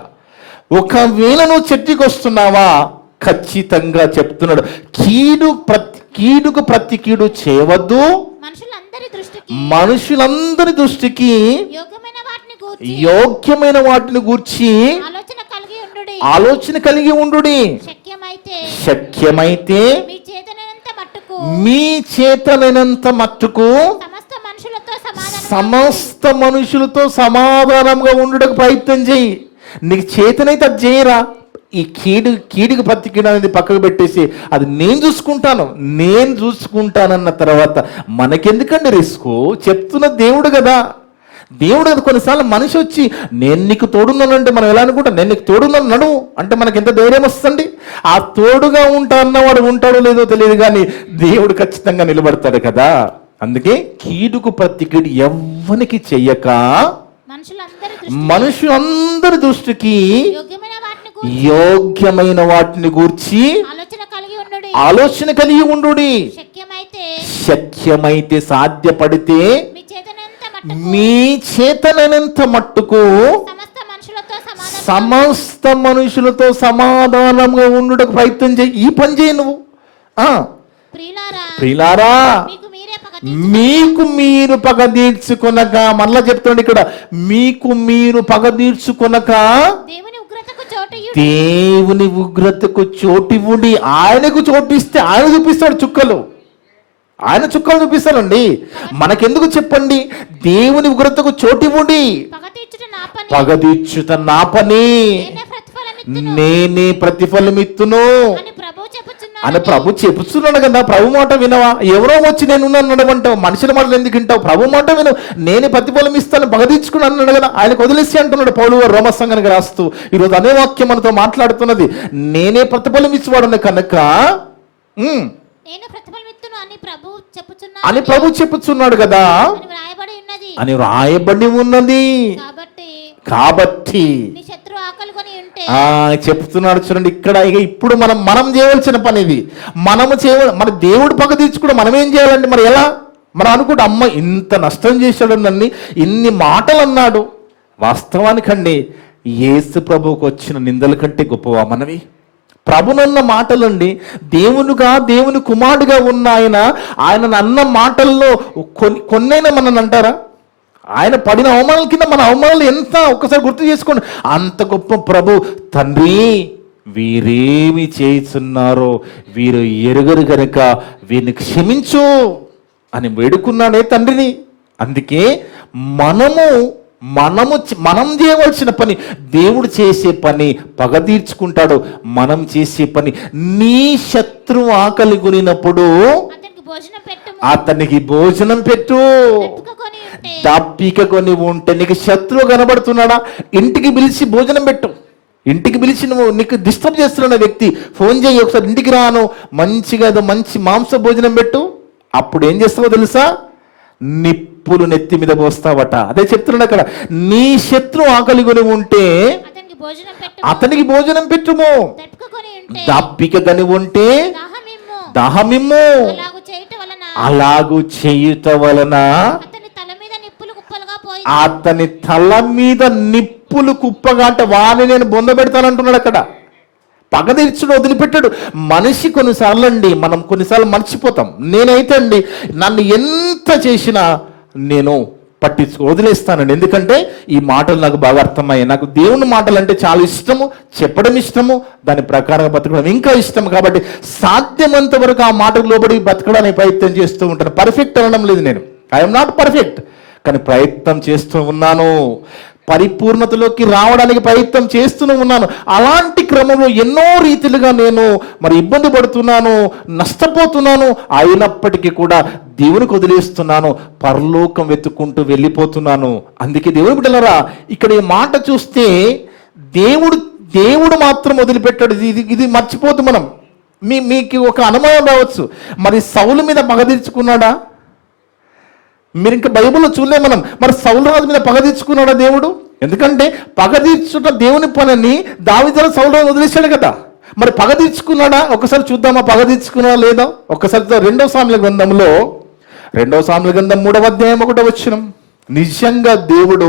ఒకవేళ నువ్వు చర్చికి వస్తున్నావా, ఖచ్చితంగా చెప్తున్నాడు, కీడుకు ప్రతి కీడు చేయవద్దు. మనుషులందరి దృష్టికి యోగ్యమైన వాటిని గూర్చి ఆలోచన కలిగి ఉండుడి. శక్యమైతే మీ చేతనైనంత మట్టుకు సమస్త మనుషులతో సమాధానంగా ఉండడానికి ప్రయత్నం చేయి. నీకు చేతనైతే అది చేయరా. ఈ కీడుకు ప్రతి కీడు అనేది పక్కకు పెట్టేసి అది నేను చూసుకుంటానన్న తర్వాత మనకెందుకండి రిస్క్? చెప్తున్న దేవుడు కదా. దేవుడు అది కొన్నిసార్లు మనిషి వచ్చి నేను నీకు తోడున్నానంటే మనం ఎలా అనుకుంటాం, నేను నీకు తోడున్నాను నడువు అంటే మనకి ఎంత ధైర్యం వస్తుంది. ఆ తోడుగా ఉంటా అన్నవాడు ఉంటాడో లేదో తెలియదు, కానీ దేవుడు ఖచ్చితంగా నిలబడతాడు కదా. అందుకే కీడుకు ప్రతి కీడు ఎవ్వనికి చెయ్యక మనుషులందరి దృష్టికి యోగ్యమైన వాటిని గూర్చి ఆలోచన కలిగి ఉండుడి. శక్యమైతే సాధ్యపడితే మీ చేతనైనంత మట్టుకు సమస్త మనుషులతో సమాధానంగా ఉండుటకు ప్రయత్నం చేయి. ఈ పని చేయి నువ్వు. ప్రియులారా, మీకు మీరు పగ తీర్చుకొనక, మళ్ళా చెప్తాడు ఇక్కడ, మీకు మీరు పగ తీర్చుకొనక దేవుని ఉగ్రతకు చోటివ్వుడి. ఆయనకు చోటిస్తే ఆయన చూపిస్తాడు చుక్కలు, ఆయన చుక్కలు చూపిస్తారండి. మనకెందుకు చెప్పండి? దేవుని ఉగ్రతకు చోటివ్వుడి. పగ తీర్చుట నా పని, నేనే ప్రతిఫలం ఇత్తును అని ప్రభు చెప్తున్నాడు కదా. ప్రభు మాట వినవా? ఎవరో వచ్చి నేను అన్నాడంటావు, మనుషుల మాటలు ఎందుకు వింటావు? ప్రభు మాట వినవు. నేనే ప్రతిఫలం ఇస్తాను, పగదీర్చుకుని అన్నాడు కదా. ఆయనకు వదిలేసి అంటున్నాడు పౌలు గారు రోమ సంఘానికి రాస్తూ. ఈరోజు అదే వాక్యం మనతో మాట్లాడుతున్నది. నేనే ప్రతిఫలం ఇచ్చేవాడు కనుక అని ప్రభు చెప్పుచున్నాడు కదా అని వ్రాయబడి ఉన్నది. కాబట్టి చెప్తున్నాడు చూడండి ఇక్కడ. ఇక ఇప్పుడు మనం చేయవలసిన పని ఇది. మన దేవుడు పగ తీర్చుకుంటే మనం ఏం చేయాలండి? మరి ఎలా? మనం అనుకుంటే అమ్మ ఇంత నష్టం చేశాడు, నన్ను ఇన్ని మాటలు అన్నాడు. వాస్తవానికండి యేసు ప్రభువుకు వచ్చిన నిందల కంటే గొప్పవా మనవి? ప్రభునన్న మాటలండి. దేవుని కుమారుడుగా ఉన్న ఆయన అన్న మాటల్లో కొన్నైనా మనల్ని అంటారా? ఆయన పడిన అవమానాల కింద మన అవమానాలు ఎంత ఒక్కసారి గుర్తు చేసుకోండి. అంత గొప్ప ప్రభు. తండ్రి వీరేమి చేస్తున్నారో వీరు ఎరుగరు గనుక వీరిని క్షమించు అని వేడుకున్నాడే తండ్రిని. అందుకే మనం చేయవలసిన పని, దేవుడు చేసే పని పగ తీర్చుకుంటాడు. మనం చేసే పని, నీ శత్రువు ఆకలి కొనినప్పుడు అతనికి భోజనం పెట్టు. దప్పిక కొని ఉంటే నీకు శత్రువు కనబడుతున్నాడా? ఇంటికి పిలిచి భోజనం పెట్టు. ఇంటికి పిలిచి నీకు డిస్టర్బ్ చేస్తున్న వ్యక్తి ఫోన్ చేయి, ఒకసారి ఇంటికి రాను, మంచిగా మంచి మాంస భోజనం పెట్టు. అప్పుడు ఏం చేస్తావో తెలుసా? నిప్పులు నెత్తి మీద పోస్తావట. అదే చెప్తున్నాడు అక్కడ. నీ శత్రు ఆకలి కొని ఉంటే అతనికి భోజనం పెట్టుము. దప్పిక కొని ఉంటే దాహమిమ్ము. అలాగు చేయుట వలన అతని తల మీద నిప్పులు కుప్పగా, అంటే వాడిని నేను బొందబెడతానంటున్నాడు అక్కడ. పగ తీర్చుడు వదిలిపెట్టాడు. మనిషి మనం కొన్నిసార్లు మర్చిపోతాం. నేనైతే అండి నన్ను ఎంత చేసినా నేను వదిలేస్తానండి. ఎందుకంటే ఈ మాటలు నాకు బాగా అర్థమయ్యాయి. నాకు దేవుని మాటలు అంటే చాలా ఇష్టము, చెప్పడం ఇష్టము, దాని ప్రకారంగా బతకడం ఇంకా ఇష్టం. కాబట్టి సాధ్యమంత వరకు ఆ మాటకు లోబడి బతకడానికి ప్రయత్నం చేస్తూ ఉంటాను. పర్ఫెక్ట్ అనడం లేదు, నేను ఐఎమ్ నాట్ పర్ఫెక్ట్, కానీ ప్రయత్నం చేస్తూ ఉన్నాను. పరిపూర్ణతలోకి రావడానికి ప్రయత్నం చేస్తూనే ఉన్నాను. అలాంటి క్రమంలో ఎన్నో రీతిలుగా నేను ఇబ్బంది పడుతున్నాను, నష్టపోతున్నాను. అయినప్పటికీ కూడా దేవునికి వదిలేస్తున్నాను, పరలోకం వెతుక్కుంటూ వెళ్ళిపోతున్నాను. అందుకే దేవుని బిడ్డలారా, ఇక్కడ ఈ మాట చూస్తే దేవుడు మాత్రం వదిలిపెట్టాడు. ఇది మర్చిపోతూ మనం మీకు ఒక అనుమానం రావచ్చు, మరి సౌలు మీద పగ తీర్చుకున్నాడా? మీరు ఇంకా బైబిల్లో చూడలే మనం. మరి సౌలు రాజు మీద పగ తీర్చుకున్నాడా దేవుడు? ఎందుకంటే పగ తీర్చుట దేవుని పనిని దావీదు సౌలు రాజు వదిలేశాడు కదా. మరి పగ తీర్చుకున్నాడా? ఒకసారి చూద్దామా పగ తీర్చుకున్నాడా లేదా? ఒకసారి 2వ సాముల గ్రంథంలో 3వ అధ్యాయం 1వ వచనం. నిజంగా దేవుడు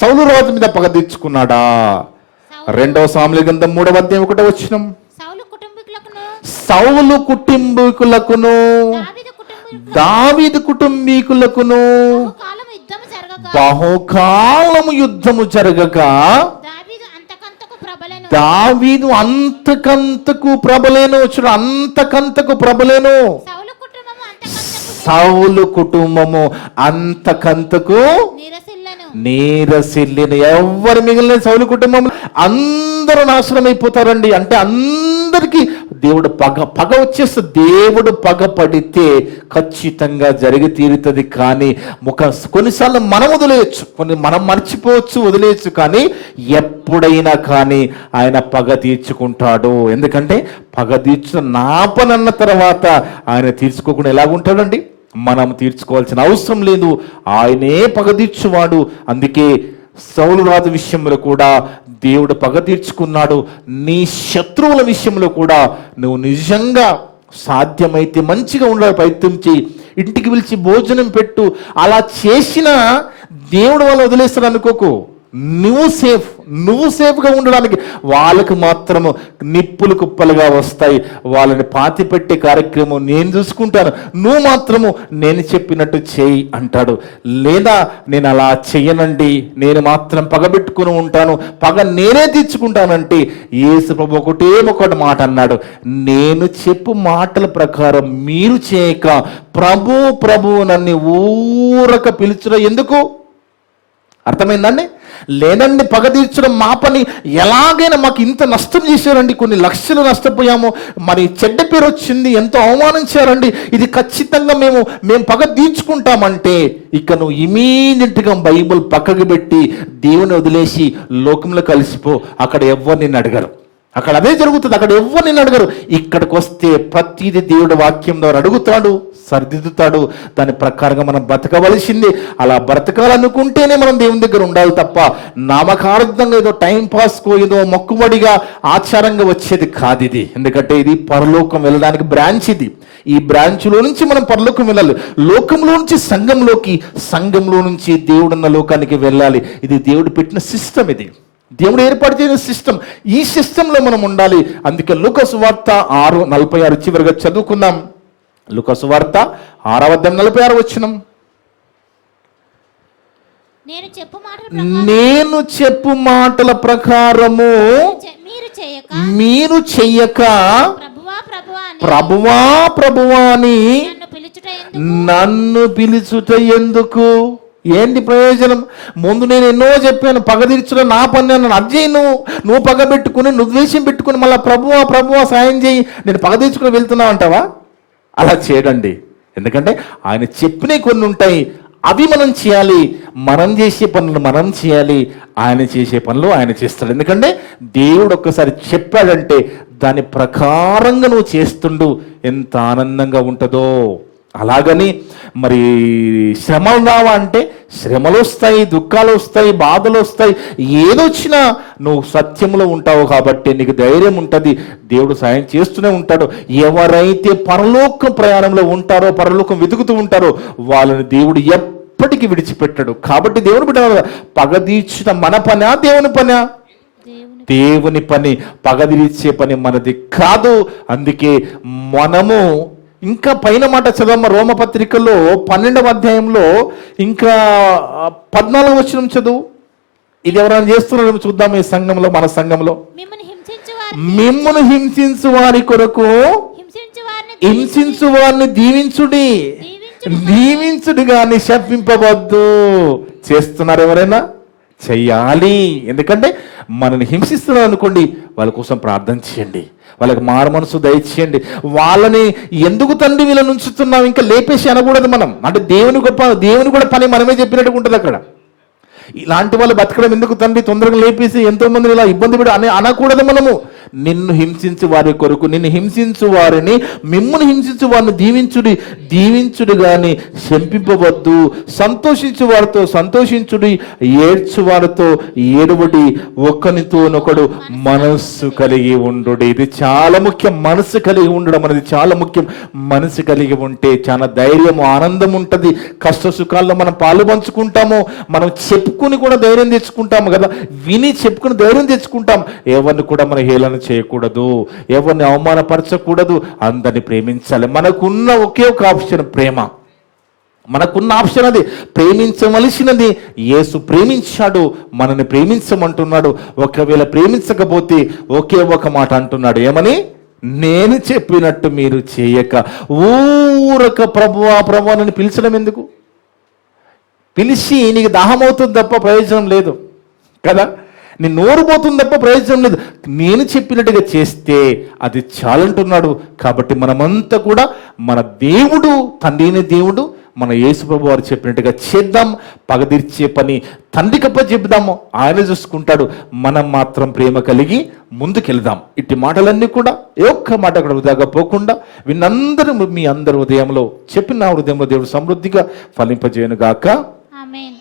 సౌలు రాజు మీద పగ తీర్చుకున్నాడా? 2వ సాముల గ్రంథం 3వ అధ్యాయం 1వ వచనం. సౌలు కుటుంబీకులకును దావీదు కుటుంబీకులకును బహుకాలము యుద్ధము జరగగా దావీదు అంతకంతకు ప్రబలేను. చూడు, అంతకంతకు ప్రబలేను. సౌలు కుటుంబము అంతకంతకు నీరసిల్లిన. ఎవరు మిగిలిన సౌలు కుటుంబం అందరూ నాశనం అయిపోతారండి. అంటే అందరికీ దేవుడు పగ వచ్చేస్తే, దేవుడు పగ పడితే ఖచ్చితంగా జరిగి తీరుతుంది. కానీ కొన్నిసార్లు మనం వదిలేయచ్చు, మనం మర్చిపోవచ్చు, వదిలేయచ్చు. కానీ ఎప్పుడైనా కానీ ఆయన పగ తీర్చుకుంటాడు. ఎందుకంటే పగ తీర్చున్న నా పని అన్న తర్వాత ఆయన తీర్చుకోకుండా ఎలాగుంటాడండి? మనం తీర్చుకోవాల్సిన అవసరం లేదు, ఆయనే పగ తీర్చువాడు. అందుకే సౌలు రాజు విషయంలో కూడా దేవుడు పగ తీర్చుకున్నాడు. నీ శత్రువుల విషయంలో కూడా నువ్వు నిజంగా సాధ్యమైతే మంచిగా ఉండాలి, ప్రయత్నం చేయి. ఇంటికి పిలిచి భోజనం పెట్టు. అలా చేసినా దేవుడు వాళ్ళు వదిలేస్తాడు అనుకోకు. నువ్వు సేఫ్గా ఉండడానికి వాళ్ళకు మాత్రము నిప్పులు కుప్పలుగా వస్తాయి. వాళ్ళని పాతి పెట్టే కార్యక్రమం నేను చూసుకుంటాను, నువ్వు మాత్రము నేను చెప్పినట్టు చేయి అంటాడు. లేదా నేను అలా చెయ్యనండి, నేను మాత్రం పగబెట్టుకుని ఉంటాను, పగ నేనే తీర్చుకుంటానంటే యేసు ప్రభు ఒకటి మాట అన్నాడు, నేను చెప్పు మాటల ప్రకారం మీరు చేయక ప్రభు నన్ను ఊరక పిలుచుట ఎందుకు? అర్థమైందండి? లేదండి, పగ తీర్చడం మా పని, ఎలాగైనా మాకు ఇంత నష్టం చేశారండి, కొన్ని లక్షలు నష్టపోయాము, మరి చెడ్డ పేరు వచ్చింది, ఎంతో అవమానించారండి, ఇది ఖచ్చితంగా మేము పగ తీర్చుకుంటామంటే ఇక నువ్వు ఇమీడియట్గా బైబిల్ పక్కకు పెట్టి దేవుని వదిలేసి లోకంలో కలిసిపో. అక్కడ ఎవ్వరు నిన్ను అడగరు, అక్కడ అదే జరుగుతుంది. అక్కడ ఎవ్వరు నిన్ను అడగరు. ఇక్కడికి వస్తే ప్రతిదీ దేవుడు వాక్యం ద్వారా అడుగుతాడు, సరిదిద్దుతాడు. దాని ప్రకారంగా మనం బ్రతకవలసింది. అలా బ్రతకాలనుకుంటేనే మనం దేవుని దగ్గర ఉండాలి తప్ప నామకార్థంగా ఏదో టైం పాస్కో ఏదో మొక్కుబడిగా ఆచారంగా వచ్చేది కాదు ఇది. ఎందుకంటే ఇది పరలోకం వెళ్ళడానికి బ్రాంచ్. ఇది ఈ బ్రాంచ్లో నుంచి మనం పరలోకం వెళ్ళాలి. లోకంలో నుంచి సంఘంలోకి, సంఘంలో నుంచి దేవుడున్న లోకానికి వెళ్ళాలి. ఇది దేవుడు పెట్టిన సిస్టమ్, ఇది దేవుడు ఏర్పాటు చేసిన సిస్టమ్. ఈ సిస్టంలో మనం ఉండాలి. అందుకే లూకా సువార్త 6:46 చివరిగా చదువుకుందాం. లూకా సువార్త 6:46 నేను చెప్పు మాటల ప్రకారము మీరు చెయ్యక ప్రభువా ప్రభువా అని నన్ను పిలుచుట ఎందుకు? ఏంటి ప్రయోజనం? ముందు నేను ఎన్నో చెప్పాను, పగ తీర్చడం నా పని అన్నాను. అజ్జయ్ నువ్వు పగ పెట్టుకుని, నువ్వు ద్వేషం పెట్టుకుని మళ్ళీ ప్రభువా సాయం చేయి, నేను పగ తీర్చుకుని వెళ్తున్నావు అంటావా? అలా చేయడండి. ఎందుకంటే ఆయన చెప్పినవి కొన్ని ఉంటాయి, అవి మనం చేయాలి. మనం చేసే పనులు మనం చేయాలి, ఆయన చేసే పనులు ఆయన చేస్తాడు. ఎందుకంటే దేవుడు ఒక్కసారి చెప్పాడంటే దాని ప్రకారంగా నువ్వు చేస్తుండు, ఎంత ఆనందంగా ఉంటుందో. అలాగని మరి శ్రమలు రావా అంటే శ్రమలు వస్తాయి, దుఃఖాలు వస్తాయి, బాధలు వస్తాయి. ఏదొచ్చినా నువ్వు సత్యంలో ఉంటావు కాబట్టి నీకు ధైర్యం ఉంటుంది. దేవుడు సాయం చేస్తూనే ఉంటాడు. ఎవరైతే పరలోక ప్రయాణంలో ఉంటారో, పరలోకం వెతుకుతూ ఉంటారో వాళ్ళని దేవుడు ఎప్పటికీ విడిచిపెట్టాడు. కాబట్టి దేవుని బిడ్డ, పగ తీర్చిన మన పనా దేవుని పనా? దేవుని పని. పగ తీర్చే పని మనది కాదు. అందుకే మనము ఇంకా పైన మాట చదవమ్మ, రోమపత్రికలో 12వ అధ్యాయంలో ఇంకా 14వ వచనం చదువు. ఇది ఎవరైనా చేస్తున్నారో చూద్దాం. ఈ సంఘంలో, మన సంఘంలో మిమ్మును హింసించు వారి కొరకు హింసించు వారిని దీవించుడి గాని శపింపవద్దు. చేస్తున్నారు ఎవరైనా? చెయ్యాలి. ఎందుకంటే మనల్ని హింసిస్తున్నారు అనుకోండి, వాళ్ళ కోసం ప్రార్థన చేయండి, వాళ్ళకి మారు మనసు దయచేయండి. వాళ్ళని ఎందుకు తండ్రి వీళ్ళని ఉంచుతున్నాం ఇంకా లేపేసి అనకూడదు మనం. అంటే దేవుని కూడా పని మనమే చెప్పినట్టుగా ఉంటుంది అక్కడ. ఇలాంటి వాళ్ళు బతకడం ఎందుకు తండ్రి, తొందరగా లేపేసి ఎంతో మందిని ఇలా ఇబ్బంది పెట్టి అనకూడదు మనము. నిన్ను హింసించు వారి కొరకు, నిన్ను హింసించు వారిని, మిమ్మును హింసించు వారిని దీవించుడు గాని శంపింపవద్దు. సంతోషించు వారితో సంతోషించుడి, ఏడ్చు వారితో ఏడుబడి, ఒకనితోనొకడు మనస్సు కలిగి ఉండు. ఇది చాలా ముఖ్యం. మనసు కలిగి ఉండడం అనేది చాలా ముఖ్యం. మనసు కలిగి ఉంటే చాలా ధైర్యం, ఆనందం ఉంటుంది. కష్ట సుఖాల్లో మనం పాలు పంచుకుంటాము. మనం చెప్పుకుని కూడా ధైర్యం తెచ్చుకుంటాము కదా, విని చెప్పుకుని ధైర్యం తెచ్చుకుంటాం. ఎవరిని కూడా మనం హేళన చేయకూడదు, ఎవరిని అవమానపరచకూడదు, అందరిని ప్రేమించాలి. మనకున్న ఒకే ఒక ఆప్షన్ ప్రేమ. మనకున్న ఆప్షన్ అది. ప్రేమించవలసినది యేసు ప్రేమించాడు, మనల్ని ప్రేమించమంటున్నాడు. ఒకవేళ ప్రేమించకపోతే ఒకే ఒక మాట అంటున్నాడు, ఏమని? నేను చెప్పినట్టు మీరు చేయక. ఊరక ప్రభువా ప్రభువా అని పిలిచడం ఎందుకు? పిలిచి నీకు దాహం అవుతుంది తప్ప ప్రయోజనం లేదు కదా, నీ నోరు పోతుంది తప్ప ప్రయోజనం లేదు. నేను చెప్పినట్టుగా చేస్తే అది చాలంటున్నాడు. కాబట్టి మనమంతా కూడా మన దేవుడు, తండ్రిని దేవుడు, మన యేసు ప్రభు వారు చెప్పినట్టుగా చేద్దాం. పగదీర్చే పని తండ్రికి చెబుదాము, ఆయన చూసుకుంటాడు. మనం మాత్రం ప్రేమ కలిగి ముందుకెళ్దాం. ఇట్టి మాటలన్నీ కూడా ఏ ఒక్క మాట కూడా వృధాగా పోకుండా విన్నందరూ మీ అందరి హృదయంలో చెప్పిన హృదయంలో దేవుడు సమృద్ధిగా ఫలింపజేయను గాక. ఆమేన్.